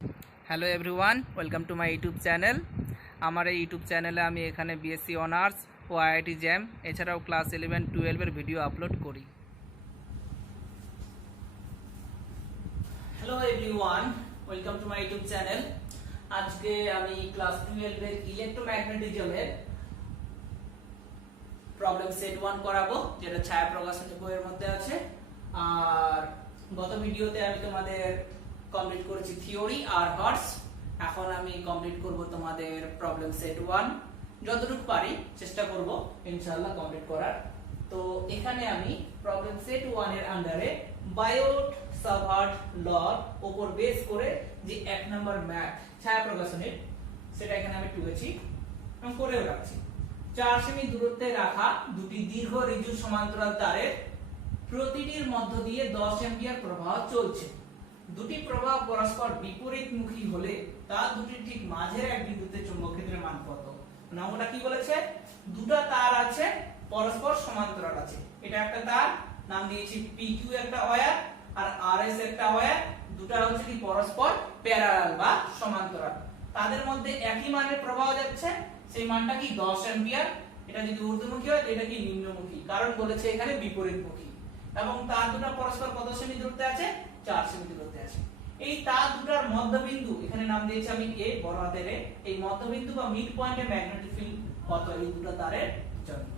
Hello everyone, welcome to my YouTube channel. আমার এই YouTube চ্যানেলে আমি এখানে বিএসসি অনার্স ও আইআইটি জ্যাম এছাড়াও ক্লাস 11-12 ভিডিও আপলোড করি। Hello everyone, welcome to my YouTube channel. আজকে আমি ক্লাস 12 এর ইলেকট্রোম্যাগনেটিজমের প্রবলেম সেট 1 করাবো, যেটা ছায়া প্রকাশনী বইয়ের মধ্যে আছে। আর গত ভিডিওতে আমি তোমাদের কমপ্লিট করেছি থিওরি আর হর্স। এখন আমি কমপ্লিট করব তোমাদের প্রবলেম সেট 1, যতটুকু পারি চেষ্টা করব ইনশাআল্লাহ কমপ্লিট করার। তো এখানে আমি প্রবলেম সেট 1 এর আন্ডারে বায়োট সাভার্ট লর উপর বেস করে যে 1 নম্বর ম্যাথ ছায়া প্রকাশনের, সেটা এখানে আমি টুকেছি এবং করেও রাখছি। 4 সেমি দূরত্বে রাখা দুটি দীর্ঘ ঋজু সমান্তরাল তারের প্রতিটির মধ্য দিয়ে 10 অ্যাম্পিয়ার প্রবাহ চলছে। দুটি প্রবাহ পরস্পর বিপরীতমুখী হলে তা দুটির ঠিক মাঝের এক বিন্দুতে চৌম্বক ক্ষেত্রের মান কত? নামটা কি বলেছে? দুটো তার আছে, পরস্পর সমান্তরাল আছে। এটা একটা তার, নাম দিয়েছি PQ একটা ওয়্যার, আর RS একটা ওয়্যার। দুটো হচ্ছে কি পরস্পর প্যারালাল বা সমান্তরাল। তাদের মধ্যে একই মানের প্রবাহ যাচ্ছে, সেই মানটা কি 10 অ্যাম্পিয়ার। এটা যদি ঊর্ধ্বমুখী হয় এটা কি নিম্নমুখী, কারণ বলেছে এখানে বিপরীতমুখী। এবং তার দুটো পরস্পর কত সেমি দূরত্বে আছে? 4 সেমি দূরত্বে আছে। এই তার দুটার মধ্যবিন্দু এখানে নাম দিয়েছি আমি A, বড় হাতের A। এই মধ্যবিন্দু বা মিড পয়েন্টে ম্যাগনেটিক ফিল্ড কত এই দুটো তারের জন্য।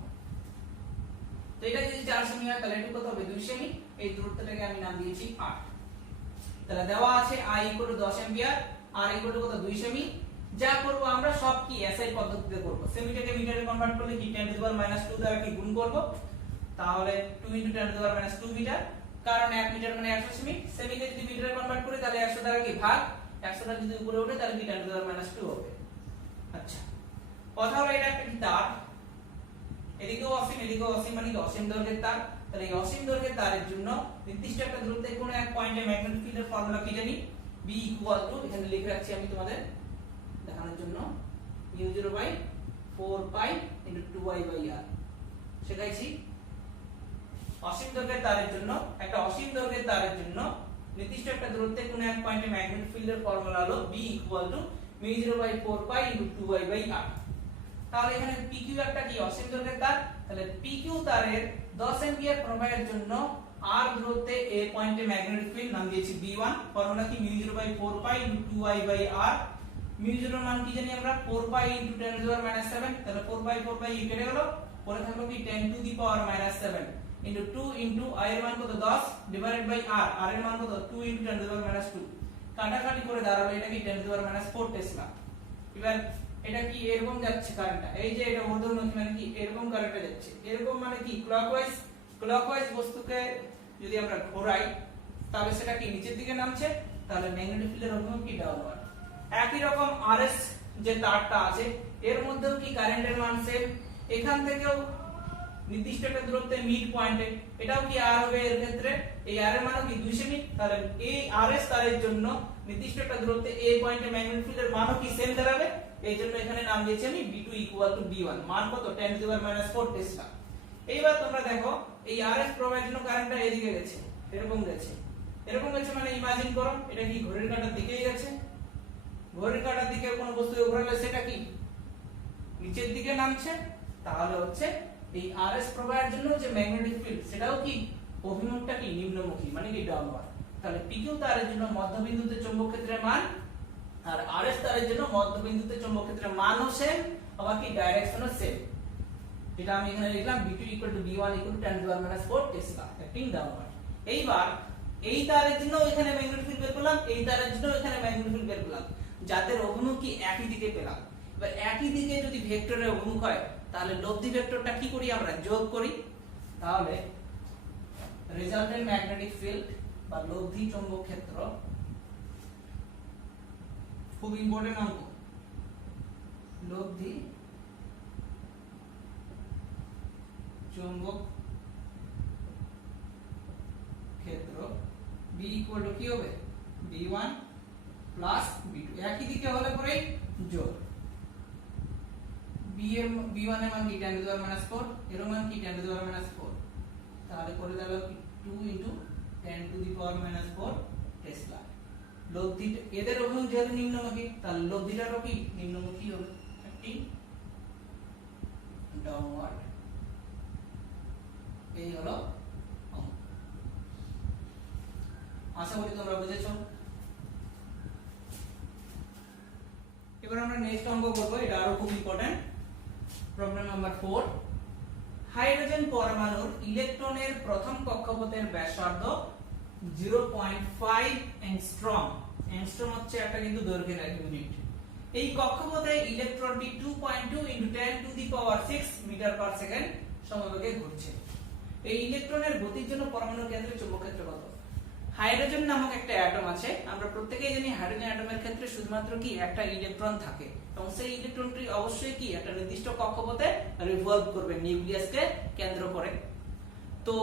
তো এটা যদি 4 সেমি হয় তাহলে এটুকু কত হবে? 2 সেমি। এই দূরত্বটাকে আমি নাম দিয়েছি r। তাহলে দেওয়া আছে I 10 অ্যাম্পিয়ার, r কত? 2 সেমি। যা করব আমরা সব কি SI পদ্ধতিতে করব। সেমিটাকে মিটারে কনভার্ট করলে কি 10⁻² দ্বারা কি গুণ করব, তাহলে 2 × 10⁻² মিটার, কারণ 1 মিটার মানে 100 সেমি। সেমিকে যদি মিটারে কনভার্ট করি তাহলে 100 দ্বারা কি ভাগ, 100 টা যদি উপরে ওঠে তাহলে কি 10⁻² হবে। আচ্ছা, কথা হলো এটা একটা তার, এদিকেও অসীম এদিকেও অসীম, মানে কি অসীম দৈর্ঘ্যের তার। তাহলে এই অসীম দৈর্ঘ্যের তারের জন্য নির্দিষ্ট একটা দূরত্বে কোন এক পয়েন্টে ম্যাগনেটিক ফিল্ডের ফর্মুলা কি জানি? B = এখানে লিখে রাখছি আমি তোমাদের দেখানোর জন্য, μ0/4π × 2y/r শেখাইছি। অসীম দৈর্ঘ্যের তারের জন্য, একটা অসীম দৈর্ঘ্যের তারের জন্য নির্দিষ্ট একটা দূরত্বে কোন এক পয়েন্টে ম্যাগনেটিক ফিল্ডের ফর্মুলা হলো B = μ0/4π × 2y/r। তাহলে এখানে PQ একটা কি অসীম দৈর্ঘ্যের তার, তাহলে PQ তারের 10 অ্যাম্পিয়ার প্রবাহের জন্য r দূরত্বে A পয়েন্টে ম্যাগনেটিক ফিল্ড নাম দিয়েছি B1। ফর্মুলা কি? μ0/4π × 2y/r। μ0 মান কি জানি আমরা? 4π × 10⁻⁷। তাহলে 4π কেটে গেল, পরে থাকলো কি 10⁻⁷ into 2 into I এর মান কত? 10 divided by r, r এর মান কত? 2 × 10⁻²। কাটাকাটি করে দাঁড়াবে এটা কি 10⁻⁴ টেসলা। এবার এটা কি এরকম যাচ্ছে কারেন্টটা, এই যে এটা ঊর্ধ্বমুখী মানে কি এরকম কারেন্টটা যাচ্ছে। এরকম মানে কি ক্লকওয়াইজ বস্তুকে যদি আমরা ঘোরাই তাহলে সেটা কি নিচের দিকে নামছে, তাহলে ম্যাগনেটিক ফিল্ডের অভিমুখ কি ডাউনওয়ার্ড। একই রকম RS যে তারটা আছে এর মধ্যেও কি কারেন্টের মান সেম। এখান থেকেও নির্দিষ্ট একটা দূরত্বে মিড পয়েন্টে এটাও কি r হবে এর ক্ষেত্রে। এই r এর মানও কি 2 সেমি। তাহলে এই RS তারের জন্য নির্দিষ্ট একটা দূরত্বে A পয়েন্টে ম্যাগনেটিক ফিল্ডের মানও কি সেম দাঁড়াবে। এই জন্য এখানে নাম দিয়েছি আমি B2 = B1, মান কত? 10⁻⁴ টেসলা। এইবার তোমরা দেখো এই RS প্রবাহের জন্য কারেন্টটা এদিকে গেছে, এরকম গেছে মানে ইমাজিন করো এটা কি ঘড়ির কাঁটার দিকেই গেছে। ঘড়ির কাঁটার দিকে কোনো বস্তু ঘোরালে সেটা কি নিচের দিকে নামছে। তাহলে হচ্ছে এই RS প্রবাহের জন্য যে ম্যাগনেটিক ফিল্ড সেটাও কি অভিমুখটা কি নিম্নমুখী, মানে কি ডাউনওয়ার্ড। তাহলে PQ তারের জন্য মধ্যবিন্দুতে চৌম্বক ক্ষেত্রের মান, আর RS তারের জন্য মধ্যবিন্দুতে চৌম্বক ক্ষেত্রের মানও সেম, আবার কি ডাইরেকশনও সেম। যেটা আমি এখানে লিখলাম B2 = B1 = 10⁻⁴ Tesla, acting downward. এইবার এই তারের জন্য এখানে ম্যাগনেটিক ফিল্ড বের করলাম, এই তারের জন্য এখানে ম্যাগনেটিক ফিল্ড বের করলাম, যাদের অভিমুখ কি একই দিকে পেলাম। এবার একই দিকে যদি ভেক্টরের অভিমুখ হয় তাহলে লব্ধি ভেক্টরটা কি করি আমরা? যোগ করি। তাহলে রেজাল্টেন্ট ম্যাগনেটিক ফিল্ড বা লব্ধি চৌম্বক ক্ষেত্র, খুব ইম্পর্টেন্ট অঙ্ক, লব্ধি চৌম্বক ক্ষেত্র B = কি হবে? B1 + B2। একই দিকে হলে পরে যোগ। B1 এর মান কি 10⁻⁴, এর মান কি 10⁻⁴, তাহলে করে দাঁড়ালো কি 2 × 10⁻⁴ টেসলা। লব্ধি এদের অভিমুখ যেহেতু নিম্নমুখী তাহলে লব্ধিটারও কি নিম্নমুখী হবে, একটি ডাউনওয়ার্ড। এই হলো অঙ্ক। আশা করি তোমরা বুঝেছো। এবার আমরা নেক্সট অঙ্ক করব, এটা আরো খুব ইম্পর্টেন্ট। Problem number 4। হাইড্রোজেন পরমাণুর ইলেকট্রনের প্রথম কক্ষপথের ব্যাসার্ধ 0.5 অ্যাংস্ট্রম। অ্যাংস্ট্রম হচ্ছে একটা কিন্তু দৈর্ঘ্যের ইউনিট। এই কক্ষপথে ইলেকট্রনটি 2.2 × 10⁶ মিটার পার সেকেন্ড সমবেগে ঘুরছে। এই ইলেকট্রনের গতির জন্য পরমাণুর কেন্দ্রে চৌম্বক ক্ষেত্র কত? হাইড্রোজেন নামক একটা অ্যাটম আছে, আমরা প্রত্যেকেই জানি হাইড্রোজেন অ্যাটমের ক্ষেত্রে শুধুমাত্র কি একটা ইলেকট্রন থাকে, এবং সেই ইলেকট্রনটি অবশ্যই কি একটা নির্দিষ্ট কক্ষপথে রিভলভ করবে নিউক্লিয়াসকে কেন্দ্র করে। তো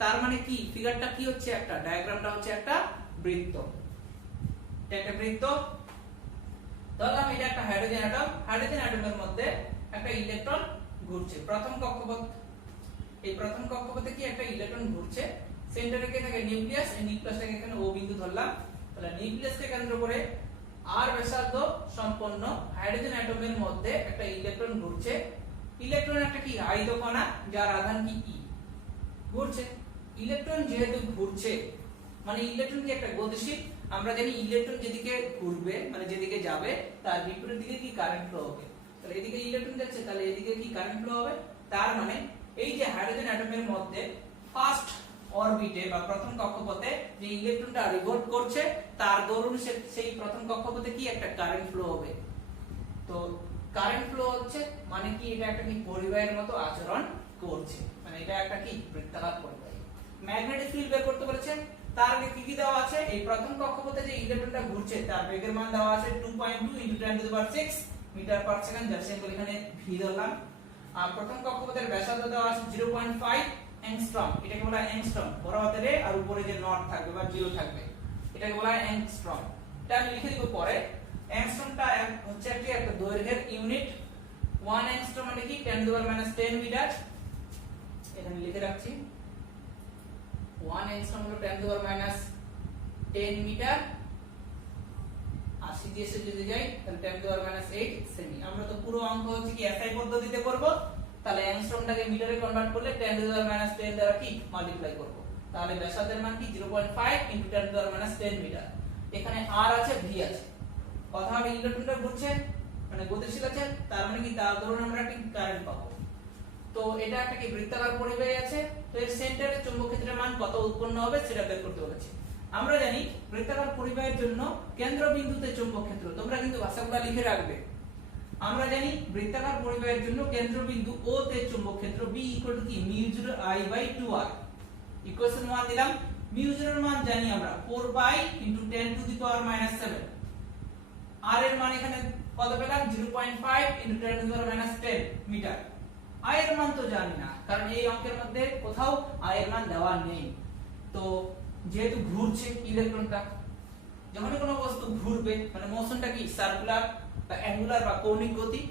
তার মানে কি ফিগারটা কি হচ্ছে, একটা ডায়াগ্রামটা হচ্ছে একটা বৃত্ত। এটা একটা বৃত্ত। ধরলাম এটা একটা হাইড্রোজেন অ্যাটম, হাইড্রোজেন অ্যাটমের মধ্যে একটা ইলেকট্রন ঘুরছে প্রথম কক্ষপথ। এই প্রথম কক্ষপথে কি একটা ইলেকট্রন ঘুরছে, সেন্টারে কে থাকে নিউক্লিয়াস, এই নিউক্লিয়াসটাকে এখানে ও বিন্দু ধরলাম। তাহলে নিউক্লিয়াসকে কেন্দ্র করে আর ব্যাসার্ধ সম্পন্ন হাইড্রোজেন অ্যাটমের মধ্যে একটা ইলেকট্রন ঘুরছে। ইলেকট্রন একটা কি আয়িত কণা, যার আধান কি ই, ঘুরছে। ইলেকট্রন যেহেতু ঘুরছে মানে ইলেকট্রন কি একটা গতিশীল। আমরা জানি ইলেকট্রন যেদিকে ঘুরবে মানে যেদিকে যাবে তার বিপরীত দিকে কি কারেন্ট ফ্লো হবে। তাহলে এদিকে ইলেকট্রন যাচ্ছে, তাহলে এদিকে কি কারেন্ট ফ্লো হবে। তার মানে এই যে হাইড্রোজেন অ্যাটমের মধ্যে ফার্স্ট অরবিটে বা প্রথম কক্ষপথে যে ইলেকট্রনটা রিভলভ করছে তার দরুন সেই প্রথম কক্ষপথে কি একটা কারেন্ট ফ্লো হবে। তো কারেন্ট ফ্লো হচ্ছে মানে কি এটা একটা কি পরিবাহীর মতো আচরণ করছে, মানে এটা একটা কি বৃত্তাকার পরিবাহী। ম্যাগনেটিক ফিল্ড বের করতে বলেছে, তার আগে কি কি দেওয়া আছে, এই প্রথম কক্ষপথে যে ইলেকট্রনটা ঘুরছে তার বেগের মান দেওয়া আছে 2.2 × 10⁶ মিটার পার সেকেন্ড, যার সিম্বল এখানে ভি ধরলাম। আর প্রথম কক্ষপথের ব্যাসার্ধ দেওয়া আছে 0.5 অ্যাংস্ট্রম। এটাকে বলা হয় অ্যাংস্ট্রম, বড় হাতের এ আর উপরে যে নট থাকবে বা জিরো থাকবে এটাকে বলা হয় অ্যাংস্ট্রম। এটা আমি লিখে দিব পরে। অ্যাংস্ট্রমটা হচ্ছে একটা দৈর্ঘ্যের ইউনিট। 1 অ্যাংস্ট্রম মানে কি 10⁻10 মিটার। এখানে লিখে রাখছি 1 অ্যাংস্ট্রম হলো 10⁻10 মিটার। আর সিজিএস এ যদি যাই তাহলে 10⁻8 সেমি। আমরা তো পুরো অঙ্ক হচ্ছে কি এসআই পদ্ধতিতে করব, তাহলে অ্যাংস্ট্রমটাকে মিটারে কনভার্ট করলে 10⁻10 দ্বারা কি মাল্টিপ্লাই করব। তাহলে ব্যাসার্ধের মান কি 0.5 × 10⁻10 মিটার। এখানে আর আছে ভি আছে, কথা হবে ইলেকট্রনটা ঘুরছে মানে গতিশীল আছে, তার মানে কি তার দরুন আমরা একটা কারেন্ট পাবো। তো এটা একটা কি বৃত্তাকার পরিবাহী আছে। তো এর সেন্টারে চৌম্বক ক্ষেত্রের মান কত উৎপন্ন হবে সেটা বের করতে বলেছে। আমরা জানি বৃত্তাকার পরিবাহীর জন্য কেন্দ্রবিন্দুতে চৌম্বক ক্ষেত্র, তোমরা কিন্তু ভাষাগুলো লিখে রাখবে। আমরা জানি বৃত্তাকার পরিবাহীর জন্য কেন্দ্রবিন্দু ও তে চৌম্বক ক্ষেত্র B = কি μ0I/2r। ইকুয়েশন 1 দিলাম। μ0 এর মান জানি আমরা 4 × 10⁻⁷। r এর মান এখানে কত পেলাম 0.5 × 10⁻10 মিটার। I এর মান তো জানি না, কারণ এই অঙ্কের মধ্যে কোথাও I এর মান দেওয়া নেই। তো যেহেতু ঘুরছে ইলেকট্রনটা, যখন কোনো বস্তু ঘুরবে মানে মোশনটা কি সার্কুলার বা অ্যাঙ্গুলার বা কৌণিক গতি।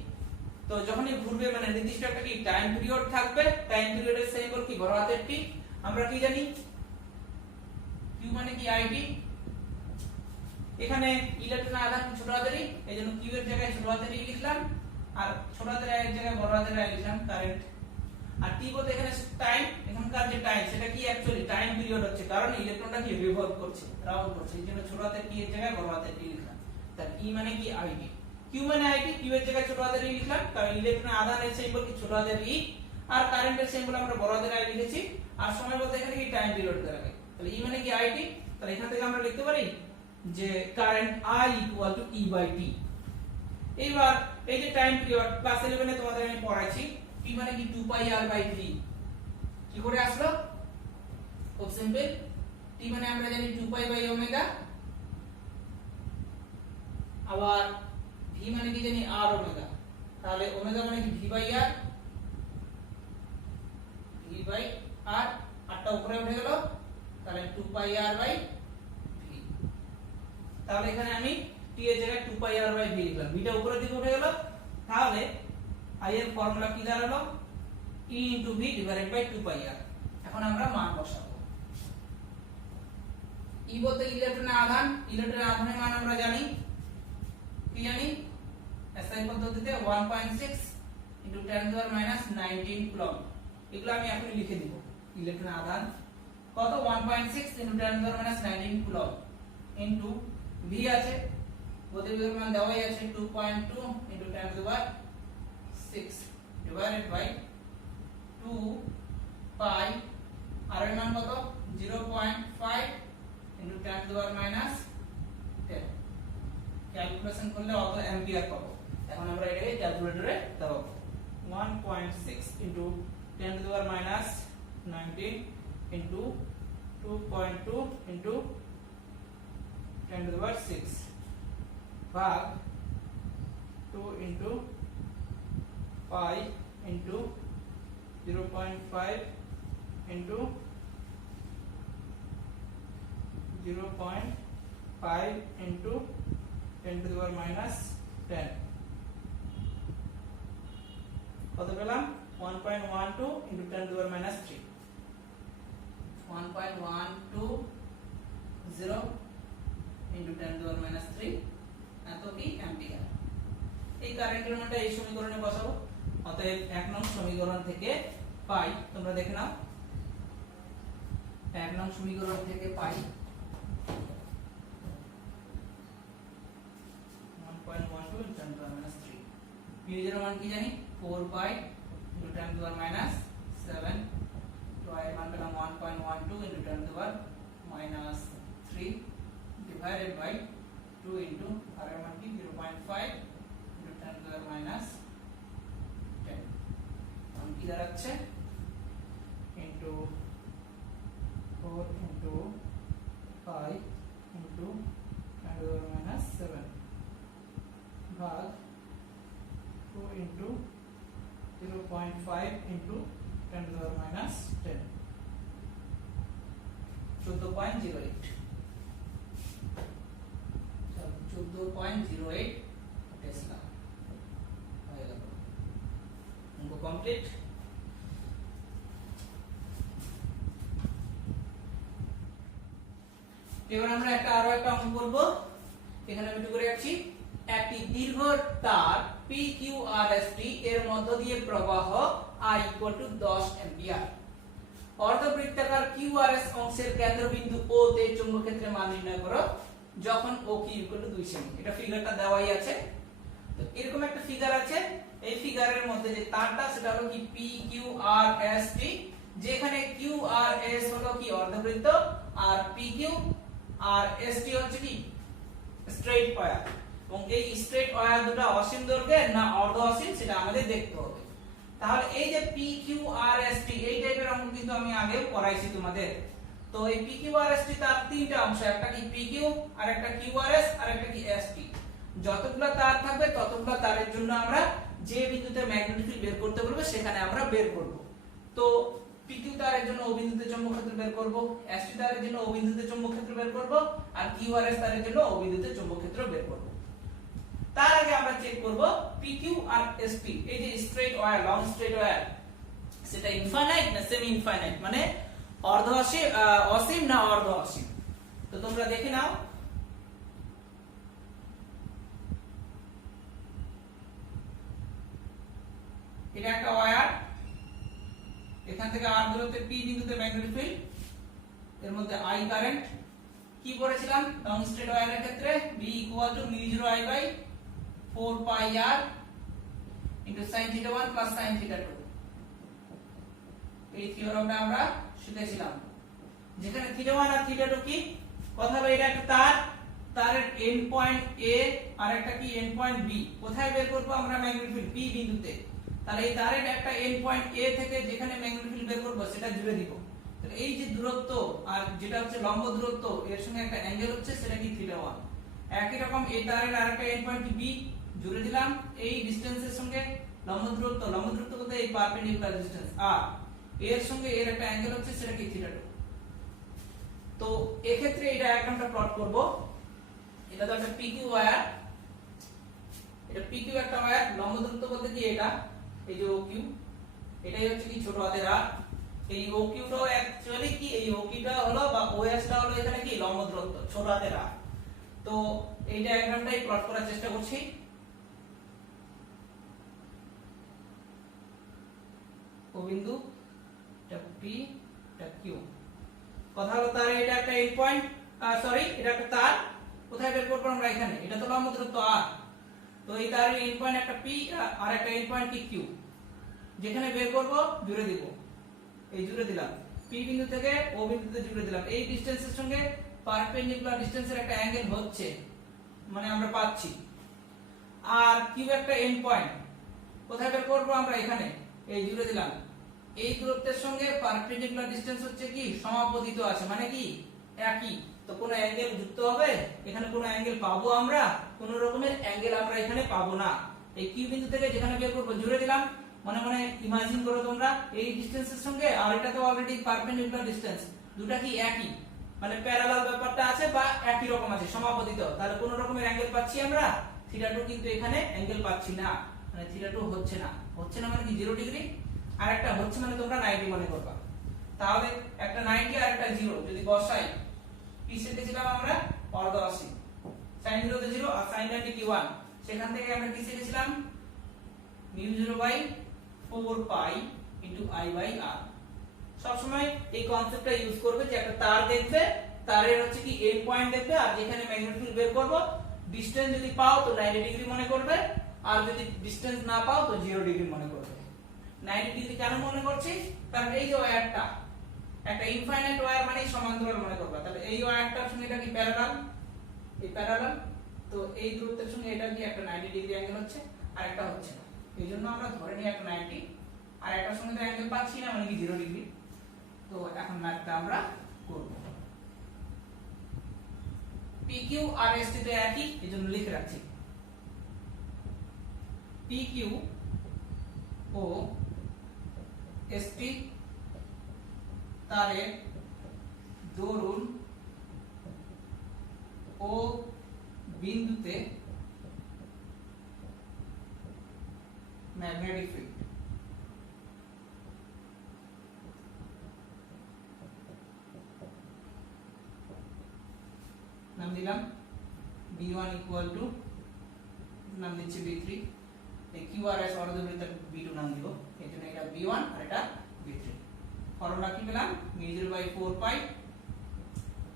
তো যখনই ঘুরবে মানে নির্দিষ্ট একটা কি টাইম পিরিয়ড থাকবে, টাইম পিরিয়ডের সিম্বল কি বড় হাতের টি। আমরা কি জানি q মানে কি it। এখানে ইলেকট্রনের আধান ছোট হাতের ই, এইজন্য q এর জায়গায় ছোট হাতের ই লিখলাম, আর ছোট হাতের i এর জায়গায় বড় হাতের i লিখলাম কারেন্ট। আর t বলতে এখানে টাইম, এখানকার যে টাইম সেটা কি অ্যাকচুয়ালি টাইম পিরিয়ড হচ্ছে, কারণ ইলেকট্রনটা কি রিভলভ করছে, রাউন্ড করছে, এইজন্য ছোট হাতের t এর জায়গায় বড় হাতের t লিখলাম। তাহলে e মানে কি it, q মানে it, q এর জায়গায় ছোট হাতের i লিখলাম, কারণ ইলেকট্রনের আধানের সিম্বল কি ছোট হাতের e, আর কারেন্টের সিম্বল আমরা বড় হাতের i লিখেছি। আর সময় বলতে এখানে কি টাইম পিরিয়ড দাঁড়াবে। তাহলে e মানে কি it। তাহলে এখান থেকে আমরা লিখতে পারি যে কারেন্ট I = E/t। এইবার এই যে টাইম পিরিয়ড ক্লাস 11 এ তোমাদের আমি পড়াইছি, p মানে কি 2πr/3। কি করে আসলো, খুব সিম্পল। t মানে আমরা জানি 2π/ω, আবার v মানে কি জানি r/ω। তাহলে ω মানে কি v/r, আটটা উপরে উঠে গেল, তাহলে 2πr/v। তাহলে এখানে আমি t এর জায়গায় 2πr/v লিখলাম, v টা উপরের দিকে উঠে গেল। তাহলে i এর ফর্মুলা কি দাঁড়ালো e × v / 2πr। এখন আমরা মান বসাবো। ই বলতে ইলেকট্রনের আধান, ইলেকট্রনের আধানের মান আমরা জানি, কি জানি এসআই পদ্ধতিতে 1.6 * 10⁻⁻19 কুলম্ব। এগুলো আমি এখন লিখে দিব। ইলেকট্রনের আধান কত 1.6 * 10⁻⁻19 কুলম্ব ইনটু ভি আছে, গতিবেগের মান দেওয়াই আছে 2.2 * 10⁻6 ডিভাইডেড বাই 2 পাই, আর এর মান কত 0.5 * 10⁻10। ক্যালকুলেশন করলে অত অ্যাম্পিয়ার পাবো। এখন আমরা এটাকে ক্যালকুলেটরে দেব। 1.6 * 10⁻19 into 2.2 into 10⁻6 भाग 2 into pi into 0.5 into 0.5 into 10⁻10 কত পেলাম 1.12 into 10⁻3 1.120 into 10⁻3 এত কি অ্যাম্পিয়ার। এই কারেন্টের মানটা এই সমীকরণে বসাবো। অতএব 1 নং সমীকরণ থেকে পাই, তোমরা দেখে নাও 1 নং সমীকরণ থেকে পাই 1.12 into 10⁻3। p এর মান কি জানি 4 পাই into 10⁻7, তো এর মান পেলাম 1.12 into 10⁻3 divided by 2 into আর এর মান কি 0.5 into 10⁻10 মান কি দাঁড়াচ্ছে into 4 into 5 into 10⁻7 भाग 2 into 0.5 into 10⁻10 14.08 14.08 টেসলা হয়ে গেল। অঙ্ক কমপ্লিট। এবার আমরা আরো একটা অঙ্ক করব। এখানে আমি একটু করে রাখছি, একটি দীর্ঘ তার PQRST এর মধ্য দিয়ে প্রবাহ I = 10 অ্যাম্পিয়ার। অর্ধবৃত্তাকার QRS অংশের কেন্দ্রবিন্দু O তে চৌম্বক ক্ষেত্রের মান নির্ণয় করো যখন OQ = 2 সেমি। এটা ফিগারটা দেওয়াই আছে। তো এরকম একটা ফিগার আছে, এই ফিগারের মধ্যে যে তারটা সেটা হলো কি PQRST, যেখানে QRS হলো কি অর্ধবৃত্ত আর PQRST হচ্ছে কি স্ট্রেট ওয়্যার। এবং এই স্ট্রেট ওয়্যার দুটো অসীম দৈর্ঘ্যের না অর্ধ অসীম সেটা আমাদের দেখতে হবে। তাহলে এই যে PQRST এই টাইপের অঙ্ক কিন্তু আমি আগেও পড়াইছি তোমাদের। তো এই PQRST তার তিনটা অংশ, একটা কি PQ, আর একটা QRS, আর একটা কি ST। যতগুলো তার থাকবে ততগুলো তারের জন্য আমরা যে বিন্দুতে ম্যাগনেটিক ফিল্ড বের করতে বলবে সেখানে আমরা বের করব। তো PQ তারের জন্য O বিন্দুতে চৌম্বক ক্ষেত্র বের করব, ST তারের জন্য O বিন্দুতে চৌম্বক ক্ষেত্র বের করব, আর QRS তারের জন্য O বিন্দুতে চৌম্বক ক্ষেত্র বের করব। তার আগে আমরা চেক করব PQ আর ST এই যে straight wire, long straight wire, সেটা ইনফাইনাইট না সেমি ইনফাইনাইট, মানে অর্ধ অসীম অসীম না অর্ধ অসীম। তো তোমরা দেখে নাও এটা একটা ওয়্যার, এখান থেকে R দূরত্বে P বিন্দুতে ম্যাগনেটিক ফিল্ড, এর মধ্যে I কারেন্ট। কি পড়েছিলাম লং স্ট্রেট ওয়্যারের ক্ষেত্রে B = μ0I/4 pi r into sin theta 1 plus sin theta 2। এই থিওরামটা আমরা শিখেছিলাম, যেখানে theta 1 আর theta 2 কি কথা হলো, এটা একটা তার, তারের এন্ড পয়েন্ট A আর একটা কি এন্ড পয়েন্ট B। কোথায় বের করব আমরা ম্যাগনেটিক ফিল্ড? P বিন্দুতে। তাহলে এই তারের একটা এন্ড পয়েন্ট A থেকে যেখানে ম্যাগনেটিক ফিল্ড বের করব সেটা জুড়ে দিব। তাহলে এই যে দূরত্ব আর যেটা হচ্ছে লম্ব দূরত্ব, এর সঙ্গে একটা অ্যাঙ্গেল হচ্ছে সেটা কি theta 1। একই রকম এই তারের আরেকটা এন্ড পয়েন্ট B জুড়ে দিলাম এই ডিসটেন্সের সঙ্গে লম্ব দূরত্ব বলতে এই পারপেন্ডিকুলার ডিসটেন্স আর এর সঙ্গে এর একটা অ্যাঙ্গেল হচ্ছে সেটা কি থিটা 2। তো এই ক্ষেত্রে এই ডায়াগ্রামটা প্লট করব। এটা তো একটা PQ ওয়্যার, এটা PQ একটা ওয়্যার, লম্ব দূরত্ব বলতে কি এটা এই যে OQ, এটাই হচ্ছে কি ছোট হাতের r, এই OQ-টাও অ্যাকচুয়ালি কি, এই OQ-টা হলো বা OS-টা হলো এখানে কি লম্ব দূরত্ব, ছোট হাতের r। তো এই ডায়াগ্রামটাই প্লট করার চেষ্টা করছি। ও বিন্দু এটা P এটা Q, কথা হলো তার এটা একটা এন্ড পয়েন্ট, সরি এটা একটা তার, কোথায় বের করব আমরা এখানে, এটা তো লম্ব দূরত্ব r। তো এই তারের এন্ড পয়েন্ট একটা P আর একটা এন্ড পয়েন্ট কি Q, যেখানে বের করব জুড়ে দিব, এই জুড়ে দিলাম P বিন্দু থেকে O বিন্দুতে জুড়ে দিলাম। এই ডিসটেন্সের সঙ্গে পারপেন্ডিকুলার ডিসটেন্সের একটা অ্যাঙ্গেল হচ্ছে, মানে আমরা পাচ্ছি। আর Q একটা এন্ড পয়েন্ট, কোথায় বের করব আমরা এখানে, এই জুড়ে দিলাম। এই দূরত্বের সঙ্গে পারপেন্ডিকুলার ডিসটেন্স হচ্ছে কি সমাপতিত আছে, মানে কি একই। তো কোনো অ্যাঙ্গেল যুক্ত হবে, এখানে কোনো অ্যাঙ্গেল পাবো আমরা, কোনো রকমের অ্যাঙ্গেল আমরা এখানে পাবো না। এই Q বিন্দু থেকে যেখানে বের করব জুড়ে দিলাম, মনে মনে ইমাজিন করো তোমরা এই ডিসটেন্সের সঙ্গে আর এটা তো অলরেডি পারপেন্ডিকুলার ডিসটেন্স, দুটো কি একই, মানে প্যারালাল ব্যাপারটা আছে বা একই রকম আছে সমাপতিত। তাহলে কোন রকমের অ্যাঙ্গেল পাচ্ছি আমরা, থিটা 2 কিন্তু এখানে অ্যাঙ্গেল পাচ্ছি না, মানে থিটা 2 হচ্ছে না। হচ্ছে না মানে কি 0 ডিগ্রি, আর একটা হচ্ছে মানে তোমরা 90 মনে করবা। তাহলে একটা 90 আর একটা 0 যদি বসাই, কি শিখেছিলাম আমরা অর্ধ-অসি, sin 0 তে 0 আর sin 90 কি 1, সেখান থেকে আমরা কি শিখেছিলাম μ0/4 পাই ইনটু I/r। সব সময় এই কনসেপ্টটা ইউজ করবে যে একটা তার দেখবে, তারের হচ্ছে কি এন্ড পয়েন্ট দেখবে, আর যেখানে ম্যাগনেটিক ফিল্ড বের করব ডিসটেন্স যদি পাও তো 90 ডিগ্রি মনে করবে, আর যদি ডিসটেন্স না পাও তো 0 ডিগ্রি মনে করবে। 90 ডিগ্রি কেন মনে করছি, কারণ এই যে ওয়্যারটা একটা ইনফাইনাইট ওয়্যার মানে সমান্তরাল মনে করবে, তাহলে এই ওয়্যারটার সঙ্গে এটা কি প্যারালাল, এই প্যারালাল, তো এই দূরত্বের সঙ্গে এটা কি একটা 90 ডিগ্রি অ্যাঙ্গেল হচ্ছে, আর একটা হচ্ছে না। এইজন্য আমরা ধরে নিই একটা 90, আর একটার সঙ্গে তো অ্যাঙ্গেল পাচ্ছি না, মানে কি 0 ডিগ্রি। তো এখন ম্যাথটা আমরা করব। PQ আর ST তো একই, এজন্য লিখে রাখছি PQ ও ST তারের দরুন ও বিন্দুতে ম্যাগনেটিক ফিল্ড। নাম দিলাম B1 ইকুয়াল টু, নাম দিচ্ছি B3, এই QRS অর্ধবৃত্তের B2 নাম দিব, এই জন্য এটা B1 আর এটা B3। ফর্মুলা কি পেলাম, μ0/4 পাই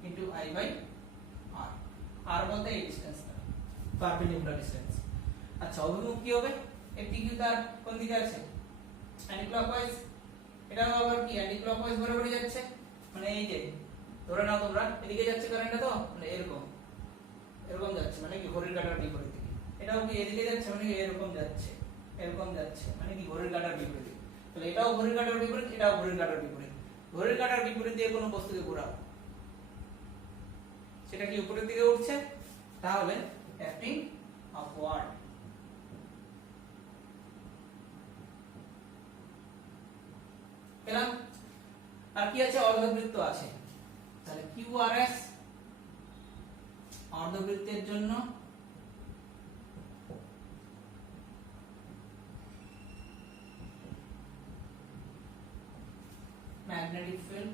ইনটু I/r। r বলতে এই ডিসটেন্সটা, পারপেন্ডিকুলার ডিসটেন্স। আচ্ছা অভিমুখ কি হবে, এই PQ তার কোন দিকে আছে, অ্যান্টি ক্লকওয়াইজ, এটা আবার কি অ্যান্টি ক্লকওয়াইজ বরাবরই যাচ্ছে, মানে এই যে ধরে নাও তোমরা এদিকে যাচ্ছে কারেন্টটা, তো মানে এরকম এরকম যাচ্ছে, মানে কি ঘড়ির কাঁটার বিপরীত দিকে। এটাও কি এদিকে যাচ্ছে, মানে কি এরকম যাচ্ছে, এরকম যাচ্ছে, মানে কি ঘড়ির কাঁটার বিপরীত দিকে। তাহলে এটাও ঘড়ির কাঁটার বিপরীত, এটাও ঘড়ির কাঁটার বিপরীত। ঘড়ির কাঁটার বিপরীত দিয়ে কোনো বস্তুকে ঘোরাও, সেটা কি উপরের দিকে উঠছে, তাহলে অ্যাক্টিং আপওয়ার্ড। পেলাম। আর কি আছে, অর্ধবৃত্ত আছে, তাহলে QRS অর্ধবৃত্তের জন্য ম্যাগনেটিক ফিল্ড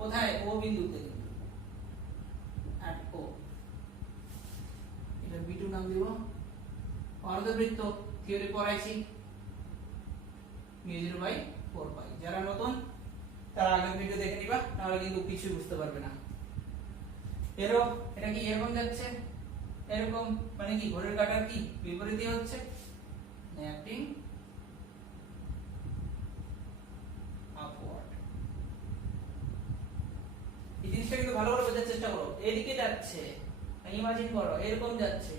কোথায়, ও বিন্দুতে, at O, এটা B2 নাম দিব। অর্ধবৃত্ত থিওরি পড়াইছি μ0/4 পাই, যারা নতুন তারা আগের ভিডিও দেখে নিবা, তাহলে কিন্তু কিছু বুঝতে পারবে না। এটা কি এরকম যাচ্ছে, এরকম, মানে কি ঘড়ির কাঁটার কি বিপরীতে হচ্ছে, অ্যাক্টিং আপওয়ার্ড। এই জিনিসটা কিন্তু ভালো করে বোঝার চেষ্টা করো, এদিকে যাচ্ছে, ইমাজিন করো এরকম যাচ্ছে,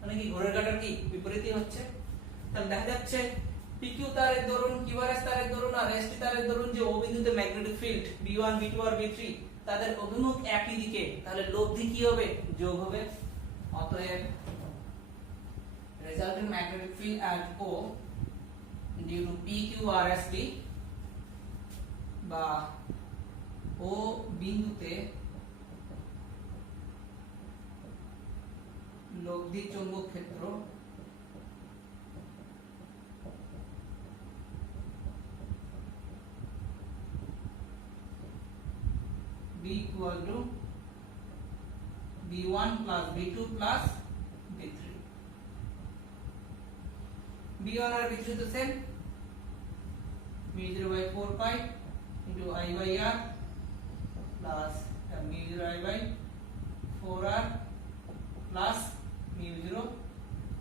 মানে কি ঘড়ির কাঁটার কি বিপরীতে হচ্ছে। তাহলে দেখা যাচ্ছে PQ তারের দরুন, QRS তারের দরুন আর ST তারের দরুন যে ও বিন্দুতে ম্যাগনেটিক ফিল্ড B1 B2 আর B3 তাদের অভিমুখ একই দিকে, তাহলে লব্ধি কি হবে, যোগ হবে। অতএব resultant magnetic field at O due to PQ R ST বা ও বিন্দুতে লব্ধি চৌম্বক ক্ষেত্র B equal to B1 plus B2 plus B3. B1 और B3 तो same, mu0 by 4 pi into I by R plus mu0 I by 4R plus mu0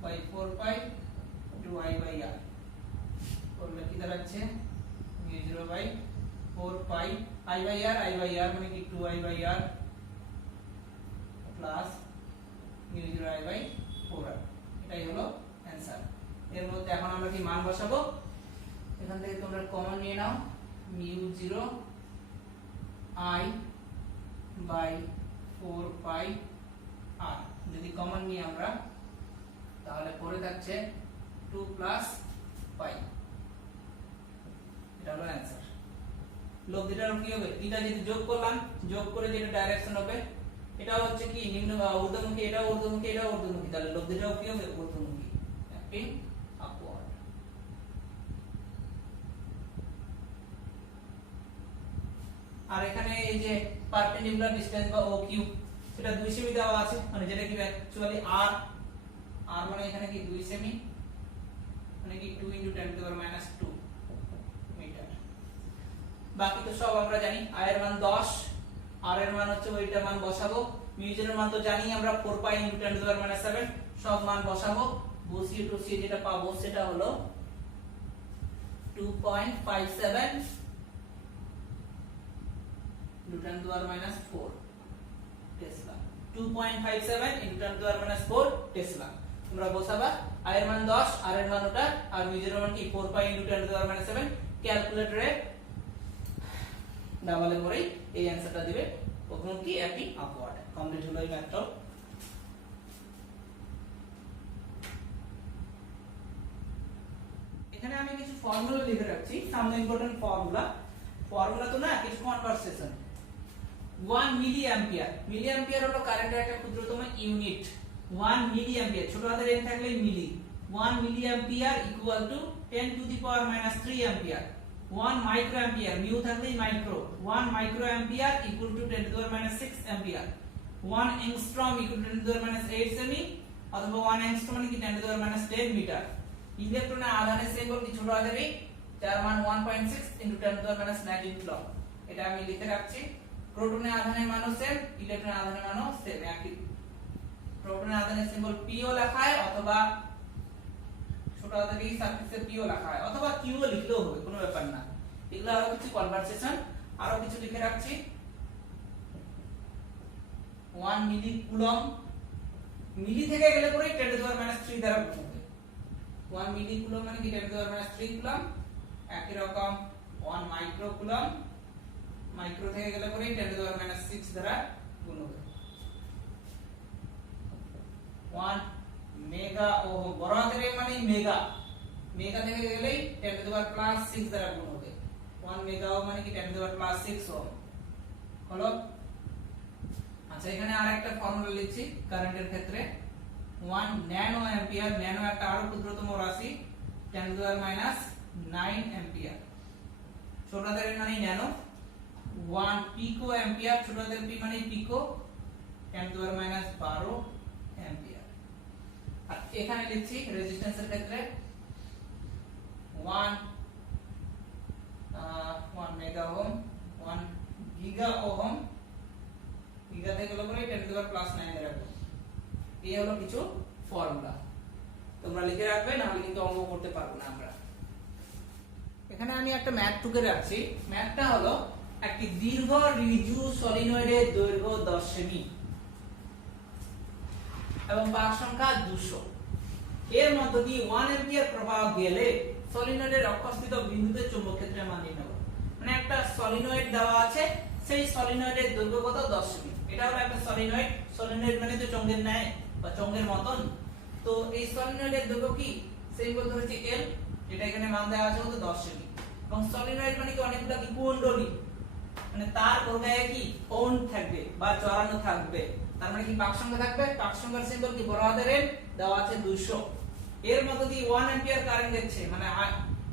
by 4 pi into I by R করলে কি দাঁড়াচ্ছে mu0 by 4 pi I by R মানে কি 2I by R plus mu0 I by 4R, এটাই হলো answer. এর মধ্যে এখন আমরা কি মান বসাবো, এখান থেকে তোমরা কমন নিয়ে নাও mu0 I by 4 pi R, যদি কমন নিয়ে আমরা তাহলে পরে থাকছে 2 plus pi, এটা হলো অ্যানসার। লব্ধিটার কি হবে, এটা যদি যোগ করলাম, যোগ করে যেটা ডাইরেকশন হবে এটা হচ্ছে কি নিম্ন ঊর্ধ্বমুখী, এটা ঊর্ধ্বমুখী, এটা ঊর্ধ্বমুখী, তাহলে লব্ধিটাও কি হবে ঊর্ধ্বমুখী, একটি আপওয়ার্ড। আর এখানে এই যে পারপেন্ডিকুলার ডিসটেন্স বা OQ সেটা 2 সেমি দেওয়া আছে, মানে যেটা কি অ্যাকচুয়ালি r মানে এখানে কি 2 সেমি, মানে কি 2 * 10⁻²। বাকি তো সব আমরা জানি, I এর মান 10, R এর মান হচ্ছে ওইটা মান বসাবো, mu0 এর মান তো জানি আমরা 4 pi * 10⁻7, সব মান বসাবো, বসিয়ে টসিয়ে যেটা পাবো সেটা হলো 2.57 * 10⁻4 টেসলা, 2.57 * 10⁻4 টেসলা। তোমরা বসাবা I এর মান 10, R এর মান ওটা, আর mu0 এর মান কি 4 pi * 10⁻7, ক্যালকুলেটরে ডাবলে করেই এই অ্যানসারটা দিবে, প্রথম কি একই আপওয়ার্ড। কমপ্লিট হলো এই ম্যাথটা। এখানে আমি কিছু ফর্মুলা লিখে রাখছি, সামনে ইম্পর্টেন্ট ফর্মুলা তো না, কিছু কনভারসেশন। 1 মিলি অ্যাম্পিয়ার হলো কারেন্টের একটা ক্ষুদ্রতম ইউনিট। 1 মিলি অ্যাম্পিয়ার, ছোট হাতের n থাকলে milli, 1 milli ampere equal to 10⁻³ ampere. 1 micro ampere, mu থাকলেই micro, 1 micro ampere equal to 10⁻6 ampere. 1 angstrom equal to 10⁻8 cm, অথবা 1 অ্যাংস্ট্রম মানে কি 10⁻10 মিটার। ইলেকট্রনের আধানের সিম্বল কি ছোট হাতেরই, যার মান 1.6 × 10⁻19 কুলম্ব, এটা আমি লিখে রাখছি। প্রোটনের আধানের মানও সেম, ইলেকট্রনের আধানের মানও সেম, একই। প্রোটনের আধানের সিম্বল পিও লেখা হয়, অথবা ছোট হাতের এই সাফিক্সে পিও লেখা হয়, অথবা কিউ লিখলেও হবে, কোনো ব্যাপার না। এগুলো আরো কিছু কনভারসেশন, আরো কিছু লিখে রাখছি। 1 মিলি কুলম্ব, মিলি থেকে গেলে পরে 10⁻³ দ্বারা গুণ হবে। 1 মিলি কুলম্ব মানে কি 10⁻³ কুলম্ব, একই রকম 1 মাইক্রো কুলম্ব, মাইক্রো থেকে গেলে পরে 10⁻6 দ্বারা গুণ হবে। 1 মেগা ওহম, বড় হাতের মানে মেগা, মেগা থেকে গেলেই 10⁻6 দ্বারা গুণ হবে। 1 মেগা ওহম মানে কি 10⁻6 ওহম হলো। আচ্ছা, এখানে আরেকটা ফর্মুলা লিখছি কারেন্টের ক্ষেত্রে। 1 ন্যানো অ্যাম্পিয়ার, ন্যানো একটা আরো ক্ষুদ্রতম রাশি, 10⁻9 অ্যাম্পিয়ার, ছোট হাতের মানে ন্যানো। 1 পিকো অ্যাম্পিয়ার, ছোট হাতের পি মানে পিকো, 10⁻12 অ্যাম্পিয়ার। আর এখানে লিখছি রেজিস্ট্যান্সের ক্ষেত্রে 1 mega ohm, 1 giga ohm, giga থেকে গেলে পরে 10⁻9 এর রাখবো। এই হলো কিছু ফর্মুলা, তোমরা লিখে রাখবে, না হলে কিন্তু অঙ্ক করতে পারবো না আমরা। এখানে আমি একটা ম্যাথ টুকে রাখছি। ম্যাথটা হলো একটি দীর্ঘ রিজু সলিনয়েডের দৈর্ঘ্য 10 সেমি এবং পাক সংখ্যা 200, এর মধ্য দিয়ে 1 অ্যাম্পিয়ার প্রবাহ গেলে সলিনয়েডের অক্ষস্থিত বিন্দুতে চৌম্বক ক্ষেত্রের মান নির্ণয় করো। মানে একটা সলিনয়েড দেওয়া আছে, সেই সলিনয়েডের দৈর্ঘ্য কত 10 সেমি। এটা হলো একটা সলিনয়েড, সলিনয়েড মানে তো চোঙের ন্যায় বা চোঙের মতন। তো এই সলিনয়েডের দৈর্ঘ্য কি, সেই বলতে হচ্ছে L, যেটা এখানে মান দেওয়া আছে কত 10 সেমি। এবং সলিনয়েড মানে কি অনেকগুলো কি কুণ্ডলী, মানে তার প্রগায়ে কি কোণ থাকবে বা জড়ানো থাকবে, তার মানে কি পাক সংখ্যা থাকবে। পাক সংখ্যার সিম্বল কি বড় হাতের N, দেওয়া আছে 200। এর মধ্য দিয়ে 1 অ্যাম্পিয়ার কারেন্ট যাচ্ছে, মানে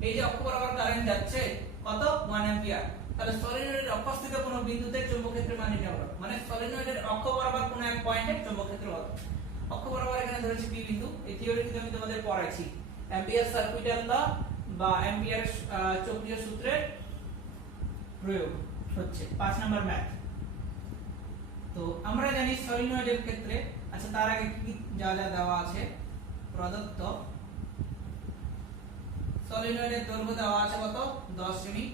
এই যে অক্ষ বরাবর কারেন্ট যাচ্ছে কত 1 অ্যাম্পিয়ার। তাহলে সলিনয়েডের অক্ষস্থিত কোন বিন্দুতে চৌম্বক ক্ষেত্রের মান নির্ণয় হলো, মানে সলিনয়েডের অক্ষ বরাবর কোন এক পয়েন্টে চৌম্বক ক্ষেত্র কত। অক্ষ বরাবর এখানে ধরেছি পি বিন্দু। এই থিওরি কিন্তু আমি তোমাদের পড়াইছি, অ্যাম্পিয়ার সার্কিটাল ল বা অ্যাম্পিয়ার চক্রীয় সূত্রের প্রয়োগ হচ্ছে 5 নাম্বার ম্যাথ। তো আমরা জানি সলিনয়েডের ক্ষেত্রে, আচ্ছা তার আগে কি যা যা দেওয়া আছে, প্রদত্ত সলিনয়েডের দৈর্ঘ্য দেওয়া আছে কত 10 সেমি।